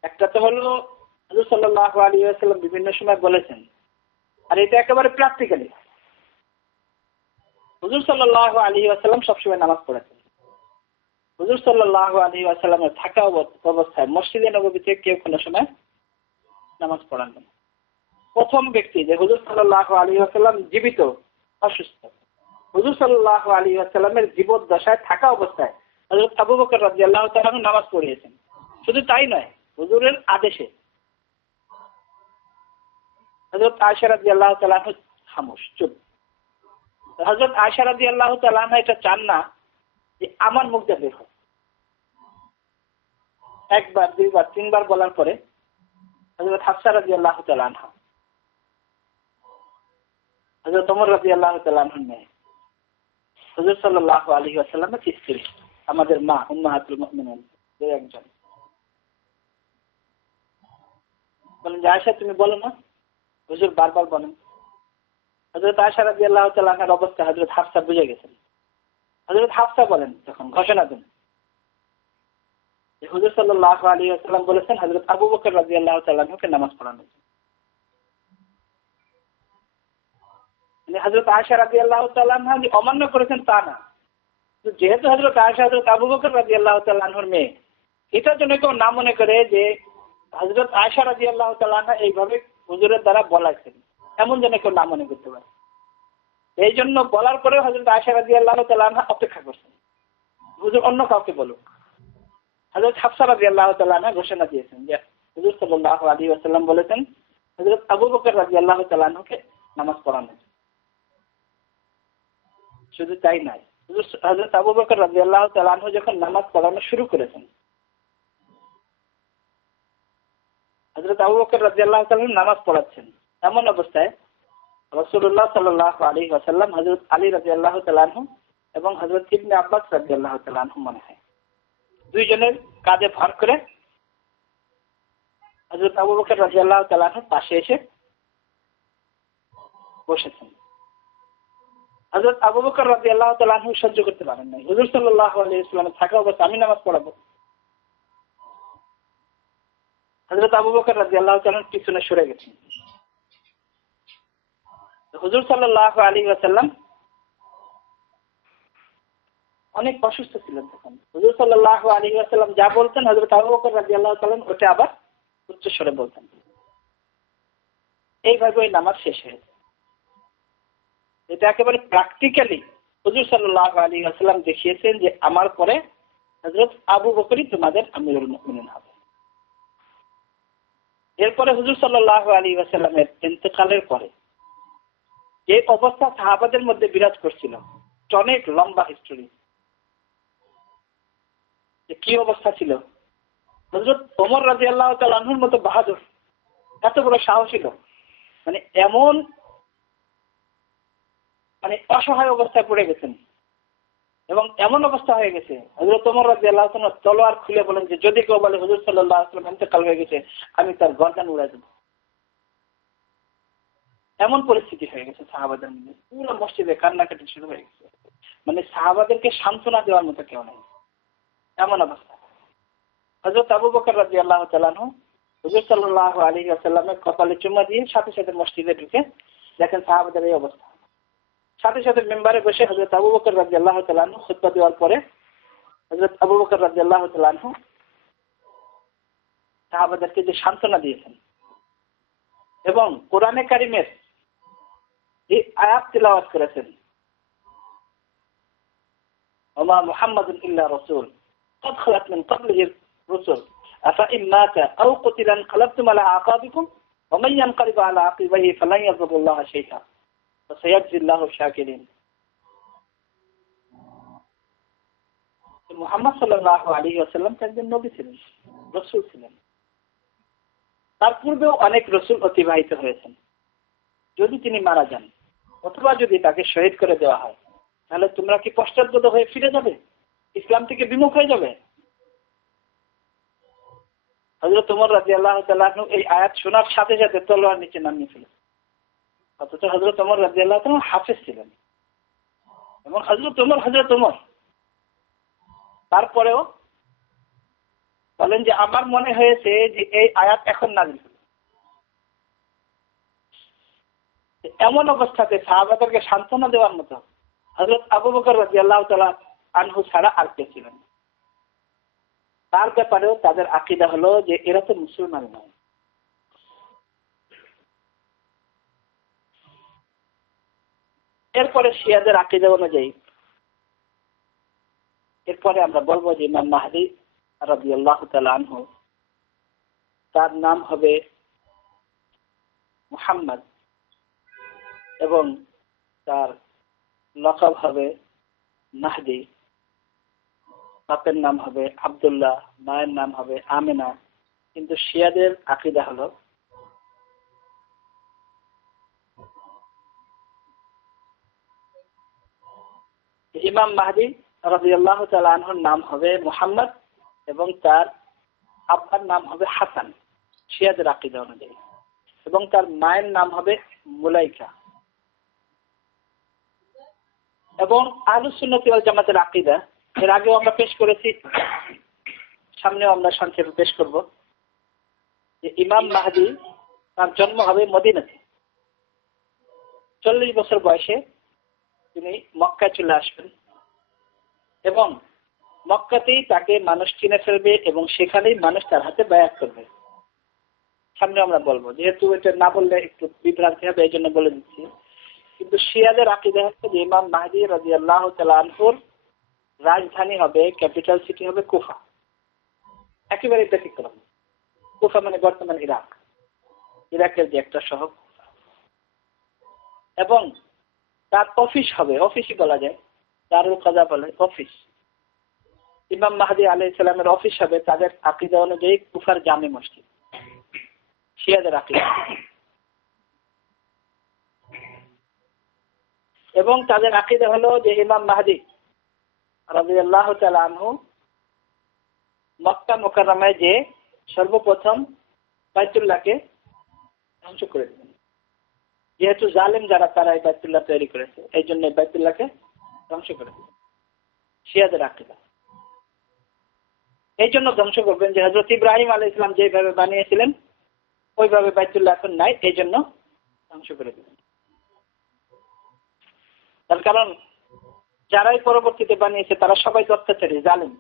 একটা তো হলো হুজুর সাল্লাল্লাহু আলাইহি ওয়াসাল্লাম বিভিন্ন সময় বলেছেন, আর এটা একেবারে প্র্যাকটিক্যালি হুজুর সাল্লাল্লাহু আলাইহি ওয়াসাল্লাম সবসময় নামাজ পড়েছেন। হুজুর সাল্লাল্লাহু আলাইহি ওয়াসাল্লামের থাকা অবস্থায় মসজিদে নববীতে কেউ কোনো সময় নামাজ পড়ান না। প্রথম ব্যক্তি যে হুজুর সাল্লাল্লাহু আলাইহি ওয়াসাল্লাম জীবিত অসুস্থ, হুজুর সাল্লাল্লাহু আলাইহি ওয়াসাল্লামের জীবদ্দশায় থাকা অবস্থায় হযরত আবু বকর রাদিয়াল্লাহু তাআলা নামাজ পড়িয়েছেন। শুধু তাই নয়, হুজুরের আদেশে হযরত আয়েশা রাদিয়াল্লাহু তাআলা খামোশ, চুপ। হযরত আয়েশা রাদিয়াল্লাহু তাআলা এটা চান না যে আমার মুখ দিয়ে বের হয়। একবার, দুইবার, তিনবার বলার পরে হযরত হাফসা রাদিয়াল্লাহু তাআলা আনহা, হযরত ওমর রাদিয়াল্লাহু তাআলা আনহুর মেয়ে, হুজুর সাল্লাল্লাহু আলাইহি ওয়াসাল্লামের স্ত্রী, আমাদের মা উম্মাহাতুল মুমিনিন একজন, বলেন যে আয়েশা তুমি বলো না। হুজুর বারবার বলেন। হযরত আয়েশা রাদিয়াল্লাহু তাআলা আনহার অবস্থা হযরত হাফসা বুঝে গেছেন। হযরত হাফসা বলেন, তখন ঘোষণা দেন যে হুজুর সাল্লাল্লাহু আলাইহি ওয়াসাল্লাম বলেছেন হযরত আবু বকর রাদিয়াল্লাহু তাআলা আনহুকে নামাজ পড়ানো। মানে হযরত আয়েশা রাদিয়াল্লাহু তাআলা আনহা যে অমান্য করেছেন তা না, যেহেতু হযরত আয়েশা হযরত আবু বকর রাদিয়াল্লাহু তাআলা আনহুর মেয়ে, এটার জন্য কেউ না মনে করে যে হযরত আয়েশা রাদিয়াল্লাহু তাআলা আনহা এইভাবে হুজুরের দ্বারা বলাইছেন, এমন যেন কেউ না মনে করতে পারে। এই জন্য বলার পরেও হযরত আয়েশা রাদিয়াল্লাহু তাআলা আনহা অপেক্ষা করছেন হুজুর অন্য কাউকে বলুক। হযরত হাফসা রাদিয়াল্লাহু তাআলা আনহা ঘোষণা দিয়েছেন যে হুজুর সাল্লাল্লাহু আলাইহি ওয়াসাল্লাম বলেছেন হযরত আবু বকর রাদিয়াল্লাহু তাআলা আনহুকে নামাজ পড়ানো। শুধু তাই নয়, হযরত আবু বকর রাদিয়াল্লাহু তাআলা আনহু যখন নামাজ পড়ানো শুরু করেছেন, হযরত আবু বকর রাদিয়াল্লাহু তাআলা নামাজ পড়াচ্ছেন, এমন অবস্থায় রাসূলুল্লাহ সাল্লাল্লাহু আলাইহি ওয়াসাল্লাম, হযরত আলী রাদিয়াল্লাহু তাআলা আনহু এবং হযরত ইবনে আব্বাস রাদিয়াল্লাহু তাআলা আনহু মনে হয় দুইজনের কাঁধে ভর করে হযরত আবু বকর রাদিয়াল্লাহু তাআলা আনহুর পাশে এসে বসেছেন। হযরত আবু বকর রাদিয়াল্লাহু তাআলা আনহু সহ্য করতে পারেন নাই, হুজুর সাল্লাল্লাহু আলাইহি ওয়াসাল্লামের থাকা অবস্থায় আমি নামাজ পড়াবো। হযরত আবু বকর রাদিয়াল্লাহু তাআলা পিছনে সরে গেছেন। হুজুর সাল্লাল্লাহু আলাইহি ওয়াসাল্লাম অনেক অসুস্থ ছিলেন তখন। হুজুর সাল্লাল্লাহু আলাইহি ওয়াসাল্লাম যা বলতেন হযরত আবু বকর রাদিয়াল্লাহু তাআলা ওটা আবার উচ্চ স্বরে বলতেন। এইভাবে ওই নামাজ শেষ হয়েছে। এটা একেবারে প্র্যাকটিক্যালি হুজুর সাল্লাল্লাহু আলাইহি ওয়াসাল্লাম দেখিয়েছেন যে আমার পরে হযরত আবু বকরই তোমাদের আমিরুল মুমিনিন হবে। এরপরে হুজুর সাল্লাল্লাহু আলাইহি ওয়াসাল্লামের ইন্তেকালের পরে যে অবস্থা সাহাবাদের মধ্যে বিরাজ করছিল, অনেক লম্বা হিস্টোরি। কি অবস্থা ছিল? হযরত ওমর রাদিয়াল্লাহু তাআলা আনহুর মতো বাহাদুর, এত বড় সাহসী লোক, এমন অসহায় অবস্থায় পড়ে গেছেন এবং এমন অবস্থা হয়ে গেছে হযরত ওমর রাদিয়াল্লাহু তাআলা তলোয়ার খুলে বলেন যে যদি কেউ বলে হুজুর সাল্লাল্লাহু আলাইহি ওয়াসাল্লাম ইন্তেকাল হয়ে গেছে, আমি তার গর্দান উড়াই দেব। এমন পরিস্থিতি হয়ে গেছে সাহাবাদের মধ্যে, পুরো মসজিদে কান্নাকাটি শুরু হয়ে গেছে। সাহাবাদেরকে সান্ত্বনা দেওয়ার মতো কেউ নেই, এমন অবস্থা। হযরত আবু বকর রাদিয়াল্লাহু তাআলা আনহু হুজুর সাল্লাল্লাহু আলাইহি ওয়াসাল্লামের কপালে চুম্মা দিয়ে সাথে সাথে মসজিদে ঢুকে দেখেন সাহাবাদের এই অবস্থা। সাথে সাথে মেম্বারে বসে হযরত আবু বকর রাদিয়াল্লাহু তাআলা আনহু খুতবা দেওয়ার পরে হযরত আবু বকর রাদিয়াল্লাহু তাআলা আনহু সাহাবাদেরকে যে সান্ত্বনা দিয়েছেন এবং কোরআনে কারিমের এই আয়াত তিলাওয়াত করেছেন, ওমা মুহাম্মাদুন ইল্লা রাসূল قد خلت من قبله الرسل أفإن مات أو قتل انقلبتم على أعقابكم ومن ينقلب على عقبيه فلن يضر الله شيئا وسيجزي الله الشاكرين। মুহাম্মদ সাল্লাল্লাহু আলাইহি ওয়াসাল্লাম একজন নবী ছিলেন, রাসূল ছিলেন। তার পূর্বেও অনেক রাসূল অতিবাহিত হয়েছেন। যদি তিনি মারা যান অথবা যদি তাকে শহীদ করে দেওয়া হয়, তাহলে তোমরা কি পশ্চাৎপদ হয়ে ফিরে যাবে, ইসলাম থেকে বিমুখ হয়ে যাবে? হযরত ওমর রাদিয়াল্লাহু তাআলা আনহু এই আয়াত শোনার সাথে সাথে তলোয়ার নিচে নামিয়ে ফেলেন। অথচ হযরত ওমর রাদিয়াল্লাহু তাআলা হাফেজ ছিলেন এবং হযরত ওমর তারপরেও বলেন যে আমার মনে হয়েছে যে এই আয়াত এখন নাযিল হলো। এমন অবস্থাতে সাহাবাদেরকে সান্ত্বনা দেওয়ার মতো হযরত আবু বকর রাদিয়াল্লাহু তাআলা আনহু ছাড়া আর কে ছিলেন? তার ব্যাপারেও তাদের আকীদা হলো যে এরা তো মুসলমান নয়। এরপরে শিয়াদের আকীদা অনুযায়ী এরপরে আমরা বলবো যে ইমাম মাহদী রাদিয়াল্লাহু তাআলা আনহু তার নাম হবে মুহাম্মদ এবং তার লকব হবে মাহদী, বাপের নাম হবে আব্দুল্লাহ, মায়ের নাম হবে আমেনা। কিন্তু শিয়াদের আকীদা হলো ইমাম মাহদী রাদিয়াল্লাহু তাআলা আনহুর নাম হবে মুহাম্মদ এবং তার আব্বার নাম হবে হাসান শিয়াদের আকীদা অনুযায়ী, এবং তার মায়ের নাম হবে মুলাইকা। এবং আহলুস সুন্নাত ওয়াল জামাতের আকীদা এর আগেও আমরা পেশ করেছি, সামনেও আমরা সংক্ষেপে পেশ করব যে ইমাম মাহদী তার জন্ম হবে মদিনাতে। 40 বছর বয়সে তিনি মক্কায় চলে আসবেন এবং মক্কাতেই তাকে মানুষ চিনে ফেলবে এবং সেখানেই মানুষ তার হাতে বায়াত করবে। সামনে আমরা বলবো, যেহেতু এটা না বললে একটু বিভ্রান্তি হবে এই জন্য বলে দিচ্ছি। কিন্তু শিয়াদের আকীদা হচ্ছে যে ইমাম মাহদী রাদিয়াল্লাহু তাআলা আনহুর রাজধানী হবে, ক্যাপিটাল সিটি হবে কুফা। একেবারে ব্যতিক্রম। কুফা মানে বর্তমান ইরাক, ইরাকের যে একটা শহর। এবং তার অফিস হবে, অফিসই বলা যায়, দারুল কাজা বলে অফিস। ইমাম মাহদী আলাইহিস সালামের অফিস হবে তাদের আকীদা অনুযায়ী কুফার জামে মসজিদ, শিয়াদের আকীদা। এবং তাদের আকীদা হলো যে ইমাম মাহদী রাদিয়াল্লাহু তাআলা আনহু মক্কা মুকাররমায় যে সর্বপ্রথম বাইতুল্লাহকে ধ্বংস করে দিবেন। যেহেতু জালেম যারা তারা এই বাইতুল্লাহ তৈরি করেছে, এই জন্য বাইতুল্লাহকে ধ্বংস করে দিবেন শিয়াদের আকীদা। এই জন্য ধ্বংস করবেন যে হযরত ইব্রাহিম আলাইহিস সালাম যেভাবে বানিয়েছিলেন ওইভাবে বাইতুল্লাহ এখন নাই, এই জন্য ধ্বংস করে দিবেন। তার কারণ যারাই পরবর্তীতে বানিয়েছে তারা সবাই অত্যাচারী, জালেম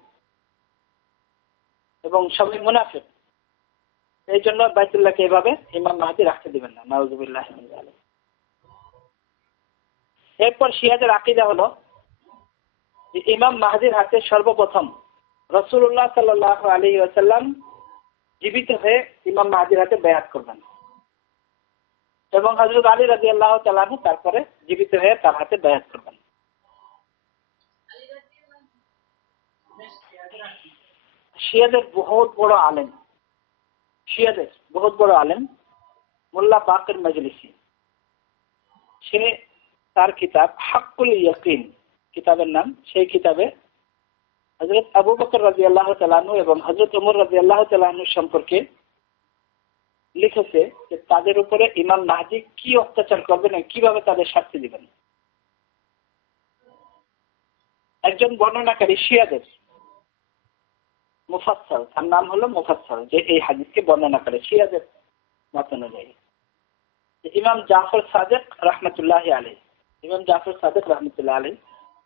এবং সবাই মুনাফিক। এই জন্য বাইতুল্লাহকে এভাবে ইমাম মাহদী রাখতে দিবেন না, নাউযুবিল্লাহ মিন যালিক। এরপর শিয়াদের আকীদা হলো যে ইমাম মাহদীর হাতে সর্বপ্রথম রাসূলুল্লাহ সাল্লাল্লাহু আলাইহি ওয়াসাল্লাম জীবিত হয়ে ইমাম মাহদীর হাতে বায়াত করবেন এবং হযরত আলী রাদিয়াল্লাহু তাআলা আনহু তারপরে জীবিত হয়ে তার হাতে বায়াত করবেন। শিয়াদের বহুত বড় আলেম মোল্লা বাকের মজলিসি, সে তার কিতাব হাক্কুল ইয়াকিন কিতাবের নাম, সেই কিতাবে হযরত আবু বকর রাদিয়াল্লাহু তাআলা আনহু এবং হযরত ওমর রাদিয়াল্লাহু তাআলা আনহু সম্পর্কে লিখেছে যে তাদের উপরে ইমাম মাহদী কি অত্যাচার করবেন, কিভাবে তাদের শাস্তি দিবেন। একজন বর্ণনাকারী শিয়াদের মুফাসসাল, তার নাম হলো মুফাসসাল, যে এই হাদিসকে বর্ণনা করে শিয়াদের মত অনুযায়ী। ইমাম জাফর সাদিক রাহমাতুল্লাহি আলাইহি, ইমাম জাফর সাদিক রাহমাতুল্লাহি আলাইহি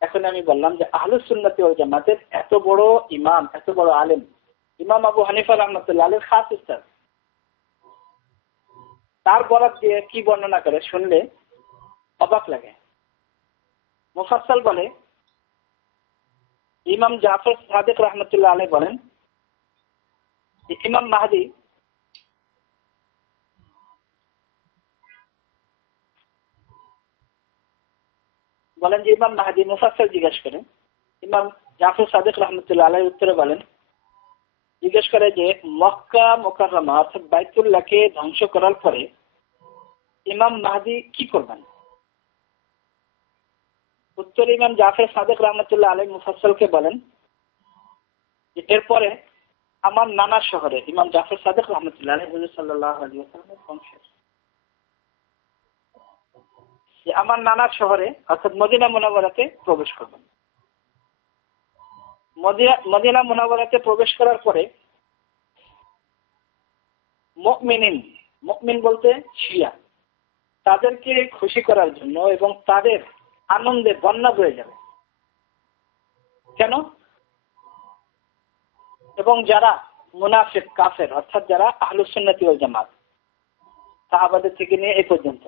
এখন আমি বললাম যে আহলুস সুন্নাত ওয়াল জামাতের এত বড় ইমাম, এত বড় আলেম, ইমাম আবু হানিফা রাহমাতুল্লাহ আলাইহির খাস উস্তাদ, তার বরাত দিয়ে কি বর্ণনা করে শুনলে অবাক লাগে। মুফাসসাল বলে, ইমাম জাফর সাদিক রাহমাতুল্লাহ আলাইহি বলেন যে ইমাম মাহদি মুফাসসাল জিজ্ঞেস করেন, ইমাম জাফর সাদিক রাহমাতুল্লাহ আলাইহি উত্তরে বলেন, জিজ্ঞেস করে যে মক্কা মুকাররমা অর্থাৎ বাইতুল্লাহকে ধ্বংস করার পরে ইমাম মাহদি কি করবেন? উত্তরে ইমাম জাফর সাদিক রাহমাতুল্লাহ আলাইহি মুফাসসালকে বলেন যে এরপরে আমার নানার শহরে, ইমাম জাফর সাদিক রাহমাতুল্লাহ আলাইহি হুজুর সাল্লাল্লাহু আলাইহি ওয়াসাল্লামের বংশের, যে আমার নানার শহরে অর্থাৎ মদিনা মুনাওয়ারাতে প্রবেশ করবেন। মদিনা মুনাওয়ারাতে প্রবেশ করার পরে মুমিন বলতে শিয়া, তাদেরকে খুশি করার জন্য এবং তাদের আনন্দে বন্যা বয়ে যাবে। কেন? এবং যারা মুনাফিক কাফের অর্থাৎ যারা আহলুস সুন্নাত ওয়াল জামাত সাহাবাদের থেকে নিয়ে এই পর্যন্ত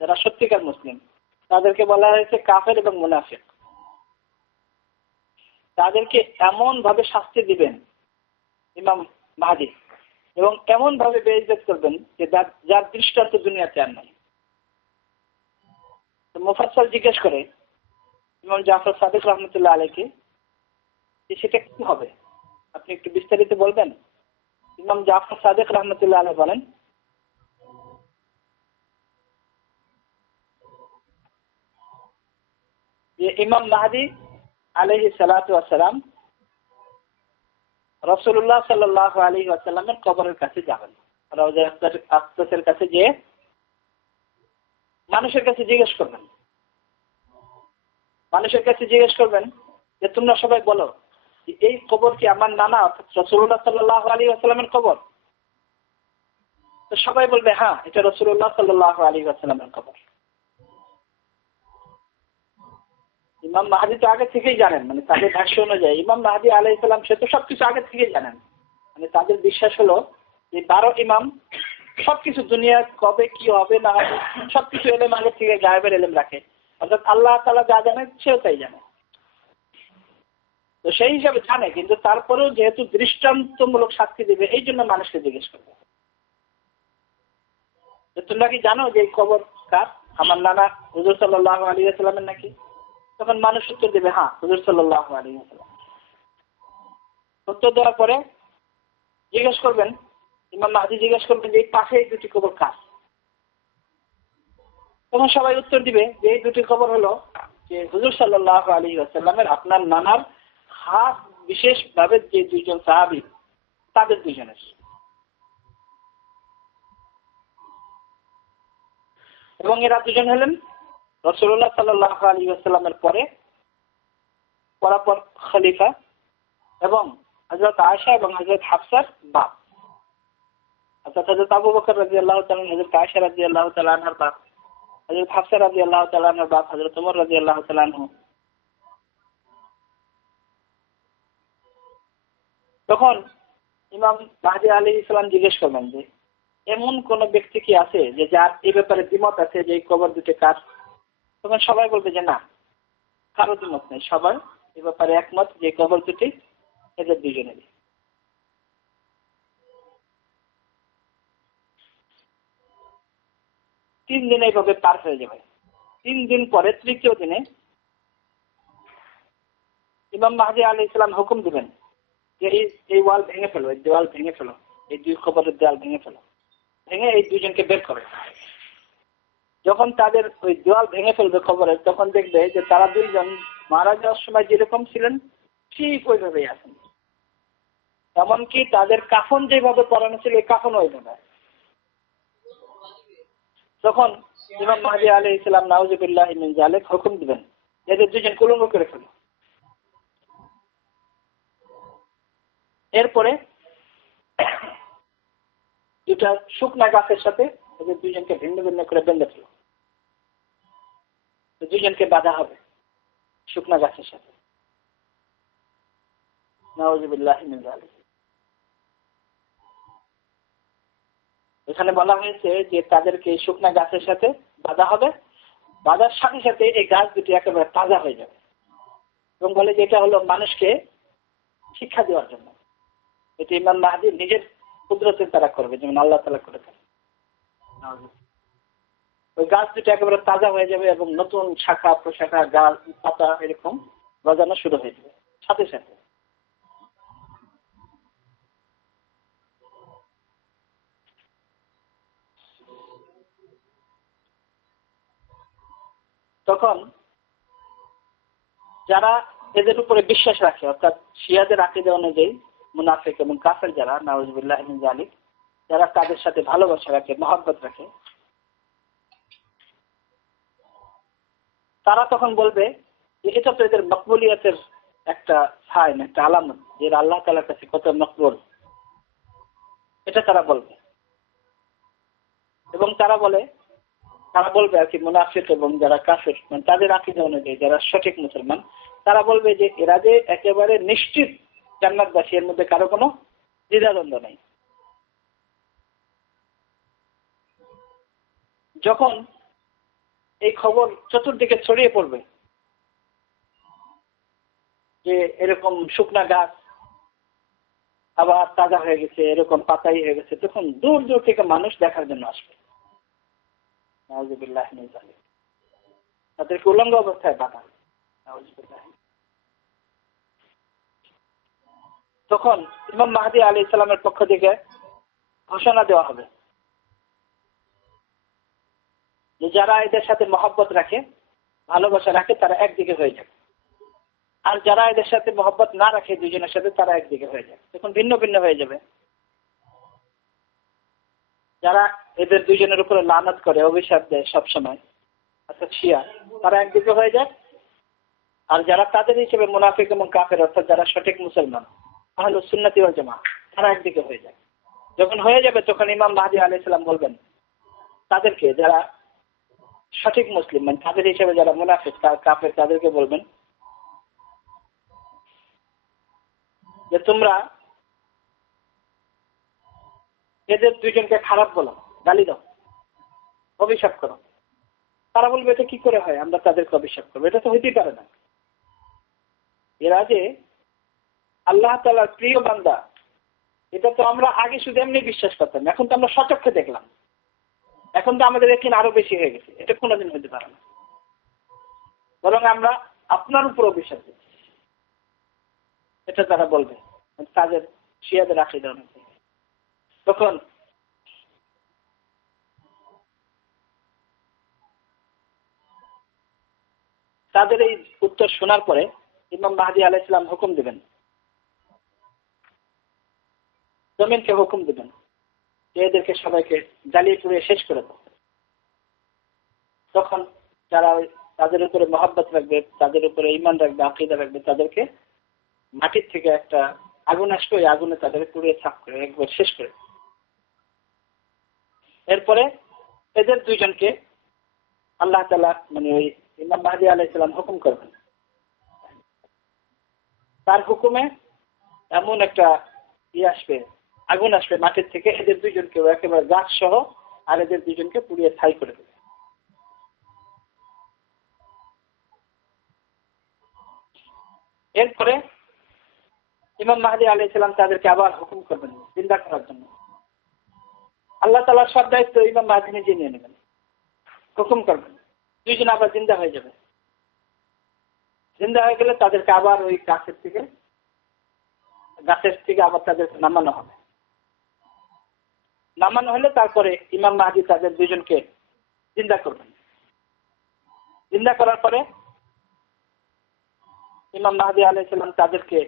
যারা সত্যিকার মুসলিম, তাদেরকে বলা হয়েছে কাফের এবং মুনাফিক। তাদেরকে এমন ভাবে শাস্তি দিবেন ইমাম মাহদি এবং এমন ভাবে বেইজ্জত করবেন যে যার দৃষ্টান্ত দুনিয়াতে আর নাই। মুফাসসাল জিজ্ঞেস করে ইমাম জাফর সাদিক রাহমাতুল্লাহ আলাইহি যে সেটা কি হবে, আপনি একটু বিস্তারিত বলবেন? ইমাম জাফর সাদিক রাহমাতুল্লাহ আলাইহি বলেন, যে ইমাম মাহদি আলাইহিস সালাতু ওয়াস সালাম রাসূলুল্লাহ সাল্লাল্লাহু আলাইহি ওয়াসাল্লামের কবরের কাছে যাবেন। রওজা আকসাসের কাছে গিয়ে মানুষের কাছে জিজ্ঞেস করবেন যে তোমরা সবাই বলো যে এই কবর কি আমার নানা অর্থাৎ রাসূলুল্লাহ সাল্লাল্লাহু আলাইহি ওয়াসাল্লামের কবর? তো সবাই বলবে হ্যাঁ, এটা রাসূলুল্লাহ সাল্লাল্লাহু আলাইহি ওয়াসাল্লামের কবর। ইমাম মাহদি তো আগে থেকেই জানেন, মানে তাদের ভাষ্য অনুযায়ী ইমাম মাহদি আলাইহিস সালাম সে তো সবকিছু আগে থেকেই জানেন। মানে তাদের বিশ্বাস হলো যে 12 ইমাম সবকিছু দুনিয়া কবে কি হবে না হবে সবকিছু এলেম আগে থেকে গায়েবের এলেম রাখে, অর্থাৎ আল্লাহ তাআলা যা জানেন সেও তাই জানে। তো সেই হিসাবে জানে, কিন্তু তারপরেও যেহেতু দৃষ্টান্তমূলক সাক্ষী দিবে এই জন্য মানুষকে জিজ্ঞেস করবে যে তোমরা কি জানো যে এই কবর কার? আমার নানা হুজুর সাল্লাল্লাহু আলাইহি ওয়াসাল্লামের নাকি? তখন মানুষ উত্তর দেবে হ্যাঁ, হুজুর সাল্লাল্লাহু আলাইহি ওয়াসাল্লাম। উত্তর দেওয়ার পরে জিজ্ঞেস করবেন, ইমাম মাহদি জিজ্ঞেস করবেন যে এই পাশে এই দুটি কবর কার? তখন সবাই উত্তর দিবে যে এই দুটি কবর হলো যে হুজুর সাল্লাল্লাহু আলাইহি ওয়াসাল্লামের আপনার নানার খাস বিশেষ ভাবে যে দুইজন সাহাবী তাদের দুইজনের। এবং এরা দুজন হলেন রাসূলুল্লাহ সাল্লাল্লাহু আলাইহি ওয়াসাল্লামের পরাপর খলিফা এবং হযরত আয়েশা এবং হযরত হাফসার বাপ, অর্থাৎ হযরত আবু বকর রাদিয়াল্লাহু তাআলা, হযরত আয়েশা রাদিয়াল্লাহু তাআলা আনহার বাপ, হযরত হাফসা রাদিয়াল্লাহু তাআলা আনহার বাপ হযরত ওমর রাদিয়াল্লাহু তাআলা আনহু। তখন ইমাম মাহদি আলাইহিস সালাম জিজ্ঞেস করবেন যে এমন কোন ব্যক্তি কি আছে যে যার এই ব্যাপারে দ্বিমত আছে যে এই কবর দুটি কার? তখন সবাই বলবে যে না, কারো দ্বিমত নেই, সবাই এই ব্যাপারে একমত যে কবর দুটি এদের দুজনেরই। 3 দিন এইভাবে পার হয়ে যাবে। 3 দিন পরে তৃতীয় দিনে ইমাম মাহদি আলাইহিস সালাম হুকুম দিবেন যে এই ওয়াল ভেঙে ফেলো, এই দেওয়াল ভেঙে ফেলো, এই দুই কবরের দেওয়াল ভেঙে ফেলো, ভেঙে এই দুইজনকে বের করে। যখন তাদের ওই দেওয়াল ভেঙে ফেলবে খবরের, তখন দেখবে যে তারা দুইজন মারা যাওয়ার সময় যেরকম ছিলেন ঠিক ওইভাবেই আছেন। এমনকি তাদের কাফন যেভাবে পরানো ছিল এই কাফন ওইভাবে। তখন ইমাম মাহদি আলাইহিস সালাম নাউজুবিল্লাহি মিন যালিক হুকুম দিবেন এদের দুইজন কুলঙ্গ করে ফেলো। এরপরে দুটা শুকনা গাছের সাথে এদের দুইজনকে ভিন্ন ভিন্ন করে বেঁধে ফেলো, দুইজনকে বাঁধা হবে। শুকনা গাছের সাথে। নাউযুবিল্লাহি মিন যালিক। এখানে বলা হয়েছে যে তাদেরকে শুকনা গাছের সাথে বাঁধা হবে, বাঁধার সাথে সাথে এই গাছ দুটি একেবারে তাজা হয়ে যাবে, এবং বলে যে এটা হলো মানুষকে শিক্ষা দেওয়ার জন্য। এটি ইমাম মাহদী নিজের কুদরতের দ্বারা করবে, যেমন আল্লাহ তাআলা করে থাকেন। ওই গাছ দুটো একেবারে তাজা হয়ে যাবে এবং নতুন শাখা প্রশাখা গাছ পাতা এরকম গজানো শুরু হয়ে যাবে সাথে সাথে। তখন যারা এদের উপরে বিশ্বাস রাখে, অর্থাৎ শিয়াদের আকীদা অনুযায়ী মুনাফিক এবং কাফের যারা, নাউযুবিল্লাহি মিন যালিক, যারা তাদের সাথে ভালোবাসা রাখে, মহব্বত রাখে, তারা তখন বলবে যে এটা তো এদের মকবুলিয়তের একটা সাইন, একটা আলামত, যে আল্লাহ তাআলার কাছে কত মকবুল, এটা তারা বলবে। এবং তারা বলবে আর কি, মুনাফিক এবং যারা কাফের, মানে তাদের আকীদা অনুযায়ী যারা সঠিক মুসলমান, তারা বলবে যে এরা যে একেবারে নিশ্চিত জান্নাতবাসী, এর মধ্যে কারো কোনো দ্বিধাদ্বন্দ্ব নেই। যখন এই খবর চতুর্দিকে ছড়িয়ে পড়বে যে এরকম শুকনা গাছ আবার তাজা হয়ে গেছে, এরকম পাতাই হয়ে গেছে, তখন দূর দূর থেকে মানুষ দেখার জন্য আসবে। নাউযুবিল্লাহি মিন যালিক। তাদেরকে উলঙ্গ অবস্থায় বাঁধা। নাউযুবিল্লাহি। তখন ইমাম মাহদী আলাইহিস সালামের পক্ষ থেকে ঘোষণা দেওয়া হবে যে যারা এদের সাথে মহব্বত রাখে, ভালোবাসা রাখে, তারা একদিকে হয়ে যাবে, আর যারা এদের সাথে মহব্বত না রাখে দুজনের সাথে, তারা একদিকে হয়ে যাবে, তখন ভিন্ন ভিন্ন হয়ে যাবে। যারা এদের দুজনের উপরে লানত করে, অভিশাপ দেয় সবসময়, অর্থাৎ শিয়া, তারা একদিকে হয়ে যায়, আর যারা তাদের হিসেবে মুনাফিক এবং কাফের, অর্থাৎ যারা সঠিক মুসলমান, আহলুস সুন্নাতি ওয়াল জামাত, তারা একদিকে হয়ে যায়। যখন হয়ে যাবে তখন ইমাম মাহদী আলাইহিস সালাম বলবেন তাদেরকে, যারা সঠিক মুসলিম, মানে তাদের হিসেবে যারা মুনাফিক কাফের, তাদেরকে বলবেন যে তোমরা এদের দুইজনকে খারাপ বলো, গালি দাও, অভিশাপ করো। তারা বলবে এটা কি করে হয়, আমরা তাদেরকে অভিশাপ করবো, এটা তো হইতেই পারে না। এরা যে আল্লাহ তাআলার প্রিয় বান্দা, এটা তো আমরা আগে শুধু এমনি বিশ্বাস করতাম, এখন তো আমরা সচক্ষে দেখলাম, এখন তো আমাদের একদিন আরো বেশি হয়ে গেছে, এটা কোনোদিন হতে পারে না। বরং আমরা আপনার উপর অভিশাপ দিচ্ছি, এটা তারা বলবে তাদের শিয়াদের আকীদা অনুযায়ী। তখন তাদের এই উত্তর শোনার পরে ইমাম মাহদী আলাইহিস সালাম হুকুম দিবেন, জমিনকে হুকুম দিবেন যে এদেরকে সবাইকে জ্বালিয়ে পুড়িয়ে শেষ করে দাও। তখন যারা তাদের উপরে মহব্বত রাখবে, তাদের উপরে ঈমান রাখবে, আকীদা রাখবে, তাদেরকে মাটির থেকে একটা আগুন আসবে, ওই আগুনে তাদের পুড়িয়ে ছাপ করে একবার শেষ করে। এরপরে এদের দুইজনকে আল্লাহ তাআলা, মানে ওই ইমাম মাহদী আলাইহিস সালাম হুকুম করবেন, তার হুকুমে এমন একটা আসবে, আগুন আসবে মাটির থেকে, এদের দুইজনকে একেবারে গাছ সহ আর এদের দুইজনকে পুড়িয়ে ছাই করে দেবে। এরপরে ইমাম মাহদী আলাইহিস সালাম তাদেরকে আবার হুকুম করবেন জিন্দা করার জন্য। আল্লাহ তাআলার সব দায়িত্ব ইমাম মাহদী নিজে নিয়ে নেবেন, হুকুম করবেন, দুইজন আবার জিন্দা হয়ে যাবে। জিন্দা হয়ে গেলে তাদেরকে আবার ওই গাছের থেকে আবার তাদেরকে নামানো হবে। নামানো হলে তারপরে ইমাম মাহদী তাদের দুইজনকে জিন্দা করবেন। জিন্দা করার পরে ইমাম মাহদী আলাইহিস সালাম তাদেরকে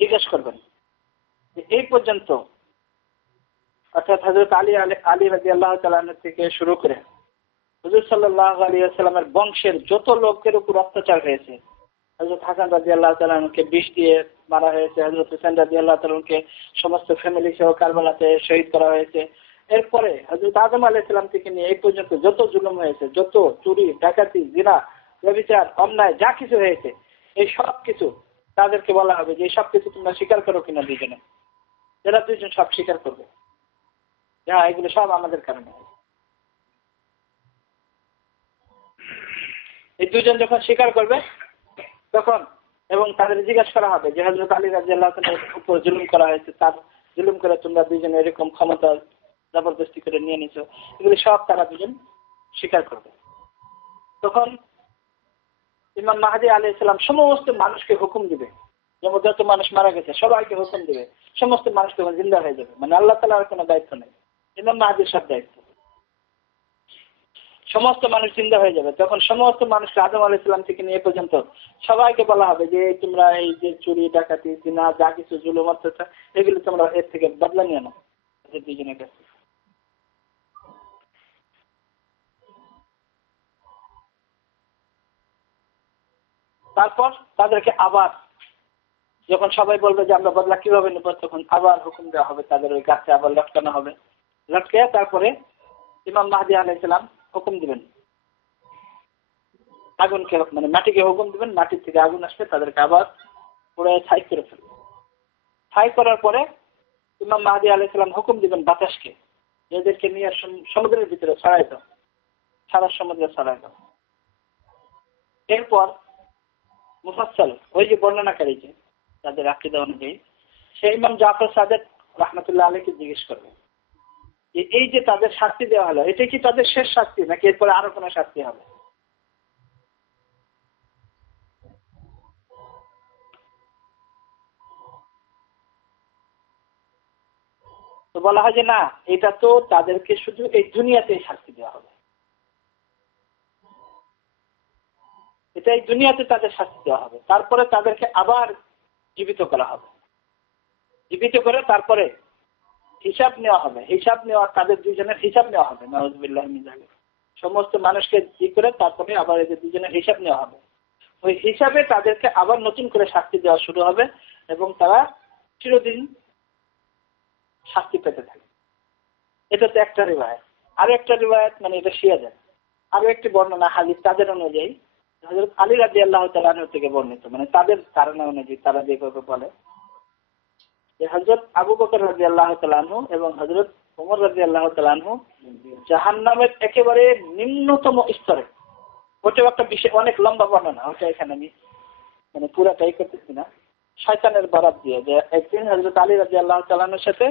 জিজ্ঞেস করবেন যে এই পর্যন্ত, অর্থাৎ হযরত আলী রাদিয়াল্লাহু তাআলা আনহু থেকে শুরু করে হুজুর সাল্লাল্লাহু আলাইহি ওয়াসাল্লামের বংশের যত লোকের উপর অত্যাচার হয়েছে, হযরত হাসান রাদিয়াল্লাহু তাআলা আনহুকে বিষ দিয়ে মারা হয়েছে, হযরত হুসাইন রাদিয়াল্লাহু তাআলা আনহুকে সমস্ত ফ্যামিলি সহ কারবালাতে শহীদ করা হয়েছে। এরপরে হযরত আদম আলাইহিস সালাম থেকে নিয়ে এই পর্যন্ত যত জুলুম হয়েছে, যত চুরি, ডাকাতি, জিনা, ব্যভিচার, অন্যায় যা কিছু হয়েছে এই সব কিছু তাদেরকে বলা হবে যে এই সব কিছু তোমরা স্বীকার করো কিনা দুজনে। যারা দুজন সব স্বীকার করবে, হ্যাঁ এগুলো সব আমাদের কারণে। এই দুজন যখন স্বীকার করবে তখন এবং তাদের জিজ্ঞাসা করা হবে যে হযরত আলী রাদিয়াল্লাহু তাআলার উপর জুলুম করা হয়েছে, তার জুলুম করে তোমরা দুজনে এরকম ক্ষমতা জবরদস্তি করে নিয়ে নিছো, এগুলি সব তারা দুজন স্বীকার করবে। তখন ইমাম মাহদী আলাইহিস সালাম সমস্ত মানুষকে হুকুম দিবে, যেমন যত মানুষ মারা গেছে সবাইকে হুকুম দিবে, সমস্ত মানুষ তখন জিন্দা হয়ে যাবে। মানে আল্লাহ তাআলার কোনো দায়িত্ব নেই, ইমাম মাহদীর সব দায়িত্ব। সমস্ত মানুষ জিন্দা হয়ে যাবে, তখন সমস্ত মানুষকে আদম আলাইহিস সালাম থেকে নিয়ে পর্যন্ত সবাইকে বলা হবে যে তোমরা এই যে চুরি ডাকাতি জিনা যা কিছু জুলুম অত্যাচার এগুলো তোমরা এর থেকে বদলা নিয়ে নাও দুজনের কাছে। তারপর তাদেরকে আবার যখন সবাই বলবে যে আমরা বদলা কিভাবে নেব, তখন আবার হুকুম দেওয়া হবে, তাদের ওই গাছে আবার লটকানো হবে। লটকে তারপরে ইমাম মাহদী আলাইহিস সালাম হুকুম দিবেন, আগুনকে মানে মাটিকে হুকুম দিবেন, মাটির থেকে আগুন আসবে, তাদেরকে আবার পুরো ছাই করে ফেলবে। ছাই করার পরে ইমাম মাহদী আলাইহিস সালাম হুকুম দিবেন বাতাসকে, এদেরকে নিয়ে সমুদ্রের ভিতরে ছড়াই দাও, সারা সমুদ্রে ছড়াই দাও। এরপর মুফাসসাল ওই যে বর্ণনাকারী যে তাদের আকীদা অনুযায়ী সেই ইমাম জাফর সাদেক রাহমাতুল্লাহ আলাইহিকে জিজ্ঞেস করবে যে এই যে তাদের শাস্তি দেওয়া হলো এটা কি তাদের শেষ শাস্তি নাকি এরপরে আরো কোনো শাস্তি হবে? তো বলা হয় যে না, এটা তো তাদেরকে শুধু এই দুনিয়াতেই শাস্তি দেওয়া হবে, এটা এই দুনিয়াতে তাদের শাস্তি দেওয়া হবে, তারপরে তাদেরকে আবার জীবিত করা হবে, জীবিত করে তারপরে হিসাব নেওয়া হবে, হিসাব নেওয়া তাদের দুজনের হিসাব নেওয়া হবে। নাউযুবিল্লাহ মিন যালিক, সমস্ত মানুষকে ই করে তারপরে আবার এই দুজনের হিসাব নেওয়া হবে। ওই হিসাবে তাদেরকে আবার নতুন করে শাস্তি দেওয়া শুরু হবে এবং তারা চিরদিন শাস্তি পেতে থাকে। এটা তো একটা রিওয়ায়াত। আরো একটা রিওয়ায়াত মানে এটা শিয়াদের আরো একটি বর্ণনা হাদিস তাদের অনুযায়ী হযরত আলী রাদিয়াল্লাহু তাআলা আনহু থেকে বর্ণিত, মানে তাদের ধারণা অনুযায়ী তারা যেভাবে বলে যে হযরত আবু বকর রাদিয়াল্লাহু তাআলা আনহু এবং হযরত ওমর রাদিয়াল্লাহু তাআলা আনহু জাহান্নামের একেবারে নিম্নতম স্তরে। ওটা একটা বিষয়, অনেক লম্বা বর্ণনা, ওটা এখানে আমি মানে পুরাটাই করতেছি না। শয়তানের বরাত দিয়ে যে একদিন হযরত আলী রাদিয়াল্লাহু তাআলা আনহুর সাথে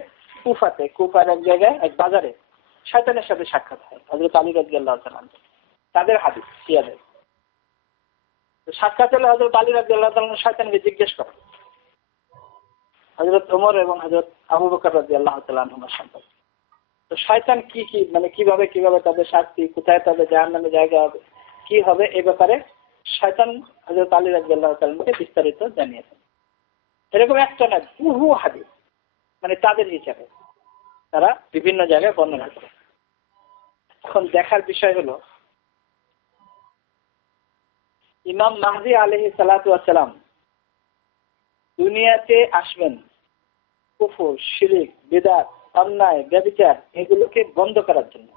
কুফার এক জায়গায় এক বাজারে শয়তানের সাথে সাক্ষাৎ হয় হযরত আলী রাদিয়াল্লাহু তাআলা আনহু। তাদের হাদিস শিয়াদের। সাক্ষাৎ হলে হযরত আলী রাদিয়াল্লাহু তাআলা আনহু শয়তানকে জিজ্ঞেস করেন হযরত ওমর এবং হযরত আবু বকর রাদিয়াল্লাহু তাআলা আনহুর সম্পর্কে। তো শয়তান কি মানে কিভাবে তাদের শাস্তি, কোথায় তাদের জাহান্নামে জায়গা হবে, কি হবে এই ব্যাপারে শয়তান হযরত আলী রাদিয়াল্লাহু তাআলা আনহুকে বিস্তারিত জানিয়েছেন। এরকম একটা না, বহু হাদিস মানে তাদের হিসাবে তারা বিভিন্ন জায়গায় বর্ণনা করে। এখন দেখার বিষয় হলো ইমাম মাহদী আলাইহিস সালাতু ওয়াস সালাম দুনিয়াতে আসবেন কুফর, শিরক, বিদআত, অন্যায়, ব্যভিচার এগুলোকে বন্ধ করার জন্য।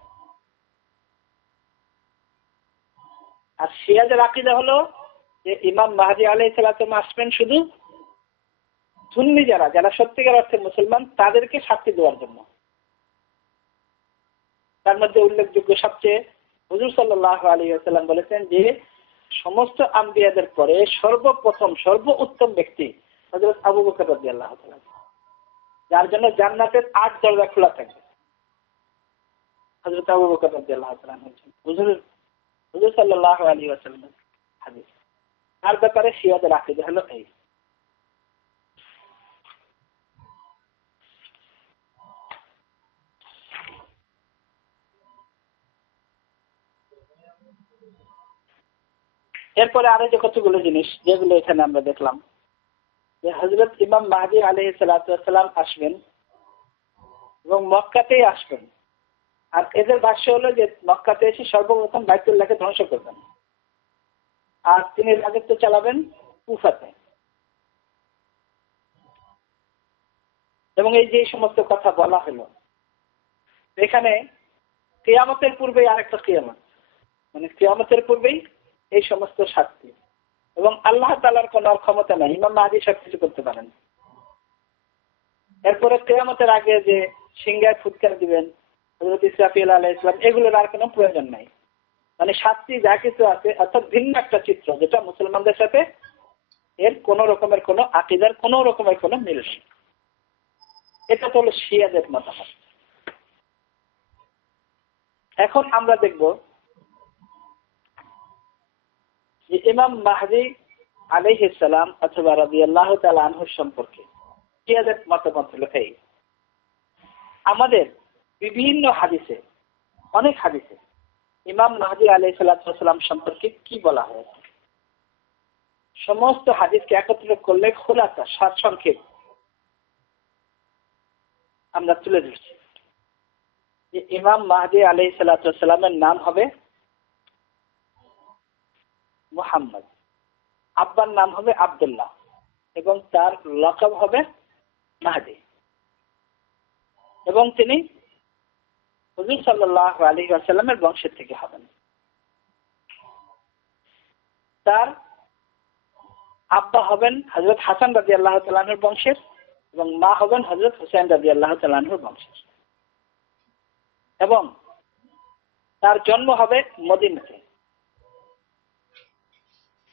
আর শিয়াদের আকীদা হলো যে ইমাম মাহদী আলাইহিস সালাতু আসবেন শুধু সুন্নি যারা সত্যিকার অর্থে মুসলমান তাদেরকে শাস্তি দেওয়ার জন্য। তার মধ্যে উল্লেখযোগ্য সবচেয়ে হুজুর সাল্লাল্লাহু আলাইহি ওয়াসাল্লাম বলেছেন যে সমস্ত আম্বিয়াদের পরে সর্বপ্রথম সর্বোত্তম ব্যক্তি হযরত আবু বকর রাদিয়াল্লাহু তাআলা, যার জন্য জান্নাতের 8 দরজা খোলা থাকবে। হযরত আবু বকর রাদিয়াল্লাহু তাআলা হুজুর সাল্লাল্লাহু আলাইহি ওয়াসাল্লামের হাদিস। তার ব্যাপারে শিয়াদের আকীদা হলো এই। এরপরে আরো যে কতগুলো জিনিস যেগুলো এখানে আমরা দেখলাম যে হযরত ইমাম মাহদী আলাইহিস সালাতু ওয়াস সালাম আসবেন এবং মক্কাতেই আসবেন। আর এদের ভাষ্য হলো যে মক্কাতে এসে সর্বপ্রথম বাইতুল্লাহকে ধ্বংস করবেন, আর তিনি রাজত্ব চালাবেন কুফাতে। এবং এই যে সমস্ত কথা বলা হলো এখানে কিয়ামতের পূর্বেই আরেকটা কিয়ামত, মানে কিয়ামতের পূর্বেই এই সমস্ত শাস্তি, এবং আল্লাহ তাআলার কোনো ক্ষমতা নাই, ইমাম মাহদী সবকিছু করতে পারেন। এরপরে কিয়ামতের আগে যে সিংহায় ফুৎকার দিবেন হযরত ইসরাফিল আলাইহিস সালাম, এগুলোর আর কোনো প্রয়োজন নাই। মানে শাস্তি যা কিছু আছে অর্থাৎ ভিন্ন একটা চিত্র, যেটা মুসলমানদের সাথে এর কোন রকমের কোন আকীদার কোন রকমের কোন মিল নেই। এটা তো হলো শিয়াদের মতামত। এখন আমরা দেখব যে ইমাম মাহদী আলাইহিস সালাম অথবা রাদিয়াল্লাহু তাআলা আনহু সম্পর্কে শিয়াদের মতামত হলো এই। আমাদের বিভিন্ন হাদিসে, অনেক হাদিসে ইমাম মাহদী আলাইহিস সালাম সম্পর্কে কি বলা হয়েছে, সমস্ত হাদিসকে একত্রিত করলে খুলাসা সারসংক্ষেপ আমরা তুলে ধরছি যে ইমাম মাহদী আলাইহিস সালামের নাম হবে মুহাম্মদ, আব্বার নাম হবে আব্দুল্লাহ, এবং তার লকব হবে মাহদী, এবং তিনি হুজুর সাল্লাল্লাহু আলাইহি ওয়াসাল্লামের বংশের থেকে হবেন। তার আব্বা হবেন হযরত হাসান রাদিয়াল্লাহু তাআলা আনহুর বংশের, এবং মা হবেন হযরত হুসাইন রাদিয়াল্লাহু তাআলা আনহুর বংশের, এবং তার জন্ম হবে মদিনাতে।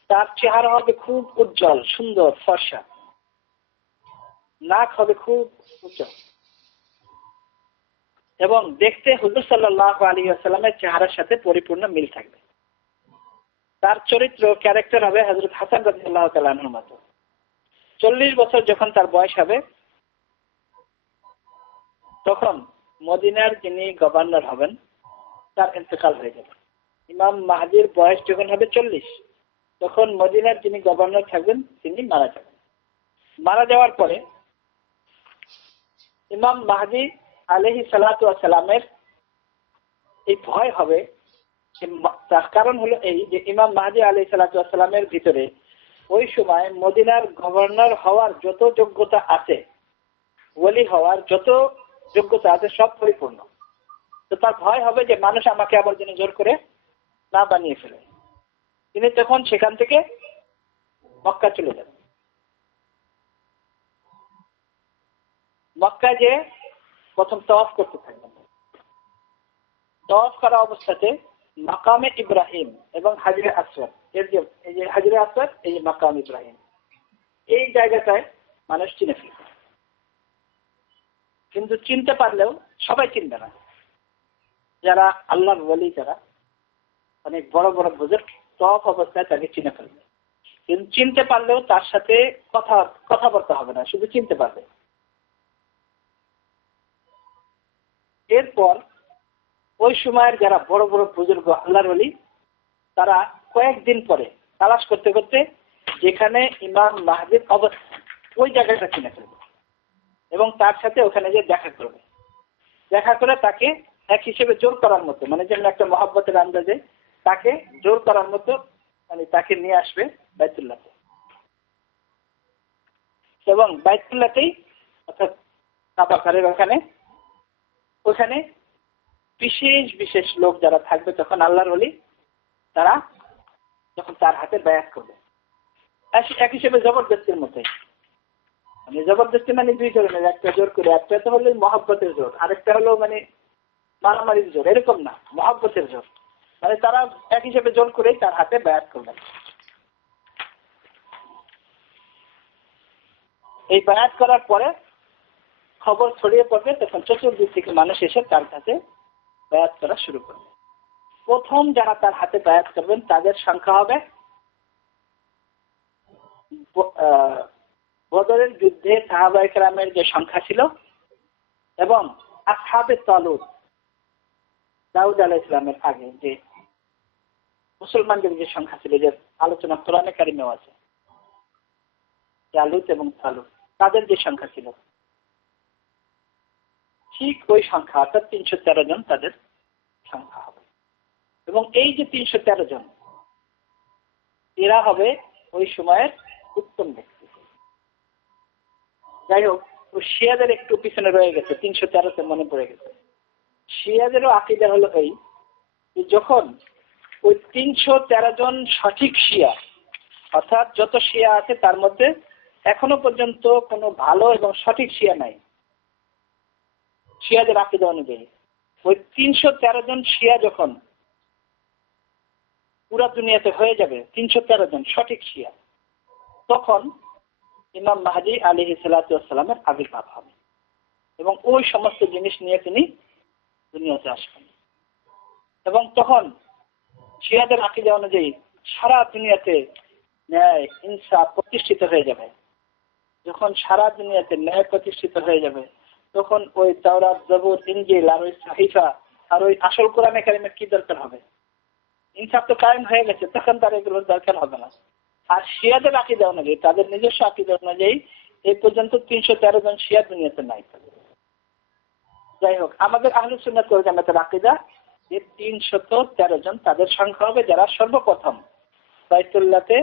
তার চেহারা হবে খুব উজ্জ্বল, সুন্দর, ফর্সা, নাক হবে খুব উজ্জ্বল, এবং দেখতে হুজুর সাল্লাল্লাহু আলাইহি ওয়াসাল্লামের চেহারার সাথে পরিপূর্ণ মিল থাকবে। তার চরিত্র, ক্যারেক্টার হবে হযরত হাসান রাদিয়াল্লাহু তাআলা আনহুর মতো। 40 বছর যখন তার বয়স হবে, তখন মদিনার যিনি গভর্নর হবেন তার ইন্তেকাল হয়ে যাবে। ইমাম মাহদীর বয়স যখন হবে 40, তখন মদিনার যিনি গভর্নর থাকবেন তিনি মারা যাবেন। মারা যাওয়ার পরে ইমাম মাহদী আলাইহিস সালামের এই ভয় হবে, তার কারণ হলো এই যে ইমাম মাহদী আলাইহিস সালামের ভিতরে ওই সময় মদিনার গভর্নর হওয়ার যত যোগ্যতা আছে, ওলি হওয়ার যত যোগ্যতা আছে, সব পরিপূর্ণ। তো তার ভয় হবে যে মানুষ আমাকে আবার যেন জোর করে না বানিয়ে ফেলে। তিনি তখন সেখান থেকে মক্কা চলে যাবেন। মক্কায় যে প্রথম তওয়াফ করতে থাকবেন। তওয়াফ করা অবস্থাতে মাকামে ইব্রাহিম এবং হাজরে আসওয়াদ, এই যে হাজরে আসওয়াদ, এই যে মাকাম ইব্রাহিম, এই জায়গাটায় মানুষ চিনে ফেলবে, কিন্তু চিনতে পারলেও সবাই চিনবে না। যারা আল্লাহর ওলি, যারা অনেক বড় বড় বুজুর্গ, তওয়াফ অবস্থায় তাকে চিনে ফেলবে, কিন্তু চিনতে পারলেও তার সাথে কথাবার্তা হবে না, শুধু চিনতে পারবে। এরপর ওই সময়ের যারা বড় বড় বুজুর্গ আল্লাহর ওলি, তারা কয়েকদিন পরে তালাশ করতে করতে যেখানে ইমাম মাহদীর অবস্থান, ওই জায়গাটা চিনে ফেলবে, এবং তার সাথে ওখানে যে দেখা করবে। দেখা করে তাকে এক হিসেবে জোর করার মতো, মানে যেমন একটা মহব্বতের আন্দাজে তাকে জোর করার মতো, মানে তাকে নিয়ে আসবে বাইতুল্লাহতে, এবং বাইতুল্লাহতেই অর্থাৎ কাবা ঘরের ওখানে বিশেষ বিশেষ লোক যারা থাকবে, তখন আল্লাহর ওলি, তারা যখন তার হাতে বায়াত করবে, এক হিসেবে জবরদস্তির মতোই। মানে জবরদস্তি মানে দুই ধরনের, একটা জোর করে, একটা তো হলো মহব্বতের জোর, আরেকটা হলো মানে মারামারির জোর, এরকম না, মহব্বতের জোর। মানে তারা এক হিসেবে জোর করেই তার হাতে বায়াত করবে। এই বায়াত করার পরে খবর ছড়িয়ে পড়বে, তখন চতুর্দিক থেকে মানুষ এসে তার কাছে বায়াত করা শুরু করবে। প্রথম যারা তার হাতে বায়াত করবেন তাদের সংখ্যা হবে বদরের যুদ্ধে সাহাবায়ে কেরামের যে সংখ্যা ছিল, এবং আসহাবে তালুত, দাউদ আলাইহিস সালামের আগে যে মুসলমানদের যে সংখ্যা ছিল, যে আলোচনা কোরআনে কারিমেও আছে, জালুত এবং তালুত, তাদের যে সংখ্যা ছিল, ঠিক ওই সংখ্যা, অর্থাৎ 313 জন তাদের সংখ্যা হবে। এবং এই যে 313 জন, এরা হবে ওই সময়ের উত্তম ব্যক্তি। যাই হোক, ও শিয়াদের একটু পিছনে রয়ে গেছে, 313তে মনে পড়ে গেছে। শিয়াদেরও আকীদা হলো এই যে যখন ওই 313 জন সঠিক শিয়া, অর্থাৎ যত শিয়া আছে তার মধ্যে এখনো পর্যন্ত কোনো ভালো এবং সঠিক শিয়া নাই শিয়াদের আকীদা অনুযায়ী। ওই 313 জন শিয়া যখন পুরা দুনিয়াতে হয়ে যাবে, 313 জন সঠিক শিয়া, তখন ইমাম মাহদী আলাইহিস সালাতু ওয়াস সালামের আবির্ভাব হবে এবং ওই সমস্ত জিনিস নিয়ে তিনি দুনিয়াতে আসবেন। এবং তখন শিয়াদের আকীদা অনুযায়ী সারা দুনিয়াতে ন্যায় ইনসাফ প্রতিষ্ঠিত হয়ে যাবে। যখন সারা দুনিয়াতে ন্যায় প্রতিষ্ঠিত হয়ে যাবে, তখন ওই তাওরাত, জবুর, ইনজিল আর ওই সাহিফা আর ওই আসল কোরআনে কারিমের কি দরকার হবে? ইনসাফ তো কায়েম হয়ে গেছে, তখন তার এগুলোর দরকার হবে না। আর শিয়াদের আকীদা অনুযায়ী, তাদের নিজস্ব আকীদা অনুযায়ী এই পর্যন্ত 313 জন শিয়া দুনিয়াতে নাই। যাই হোক, আমাদের আহলুস সুন্নাত ওয়াল জামাতের আকীদা যে 313 জন তাদের সংখ্যা হবে যারা সর্বপ্রথম বাইতুল্লাহতে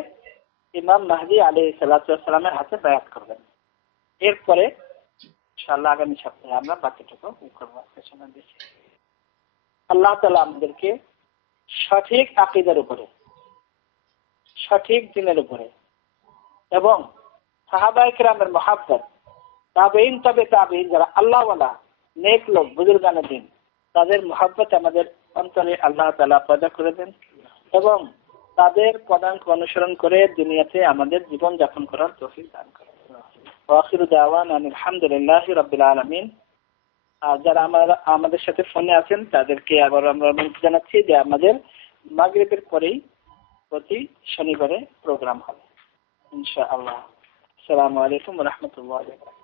ইমাম মাহদী আলাইহিস সালাতু ওয়াস সালামের হাতে বায়াত করবেন। এরপরে ইনশাআল্লাহ আগামী সপ্তাহে আমরা বাকিটুকু করব। আল্লাহ তাআলা আমাদেরকে সঠিক আকীদার উপরে, সঠিক দ্বীনের উপরে এবং সাহাবায়ে কেরামের মহব্বত, তাবেঈন, তবে তাবেঈন যারা আল্লাহওয়ালা নেক লোক, বুজুর্গানে দিন, তাদের মহব্বত আমাদের অন্তরে আল্লাহ তাআলা পয়দা করে দেন এবং তাদের পদাঙ্ক অনুসরণ করে দুনিয়াতে আমাদের জীবন যাপন করার তৌফিক দান করেন। আখিরু দাওয়ানা আলহামদুলিল্লাহি রাব্বিল আলামিন। যারা আমাদের সাথে ফোনে আছেন তাদেরকে আবার আমরা জানাচ্ছি যে আমাদের মাগরিবের পরেই প্রতি শনিবারে প্রোগ্রাম হবে ইনশাআল্লাহ। আসসালামু আলাইকুম ওয়া রাহমাতুল্লাহি ওয়া বারাকাতুহু।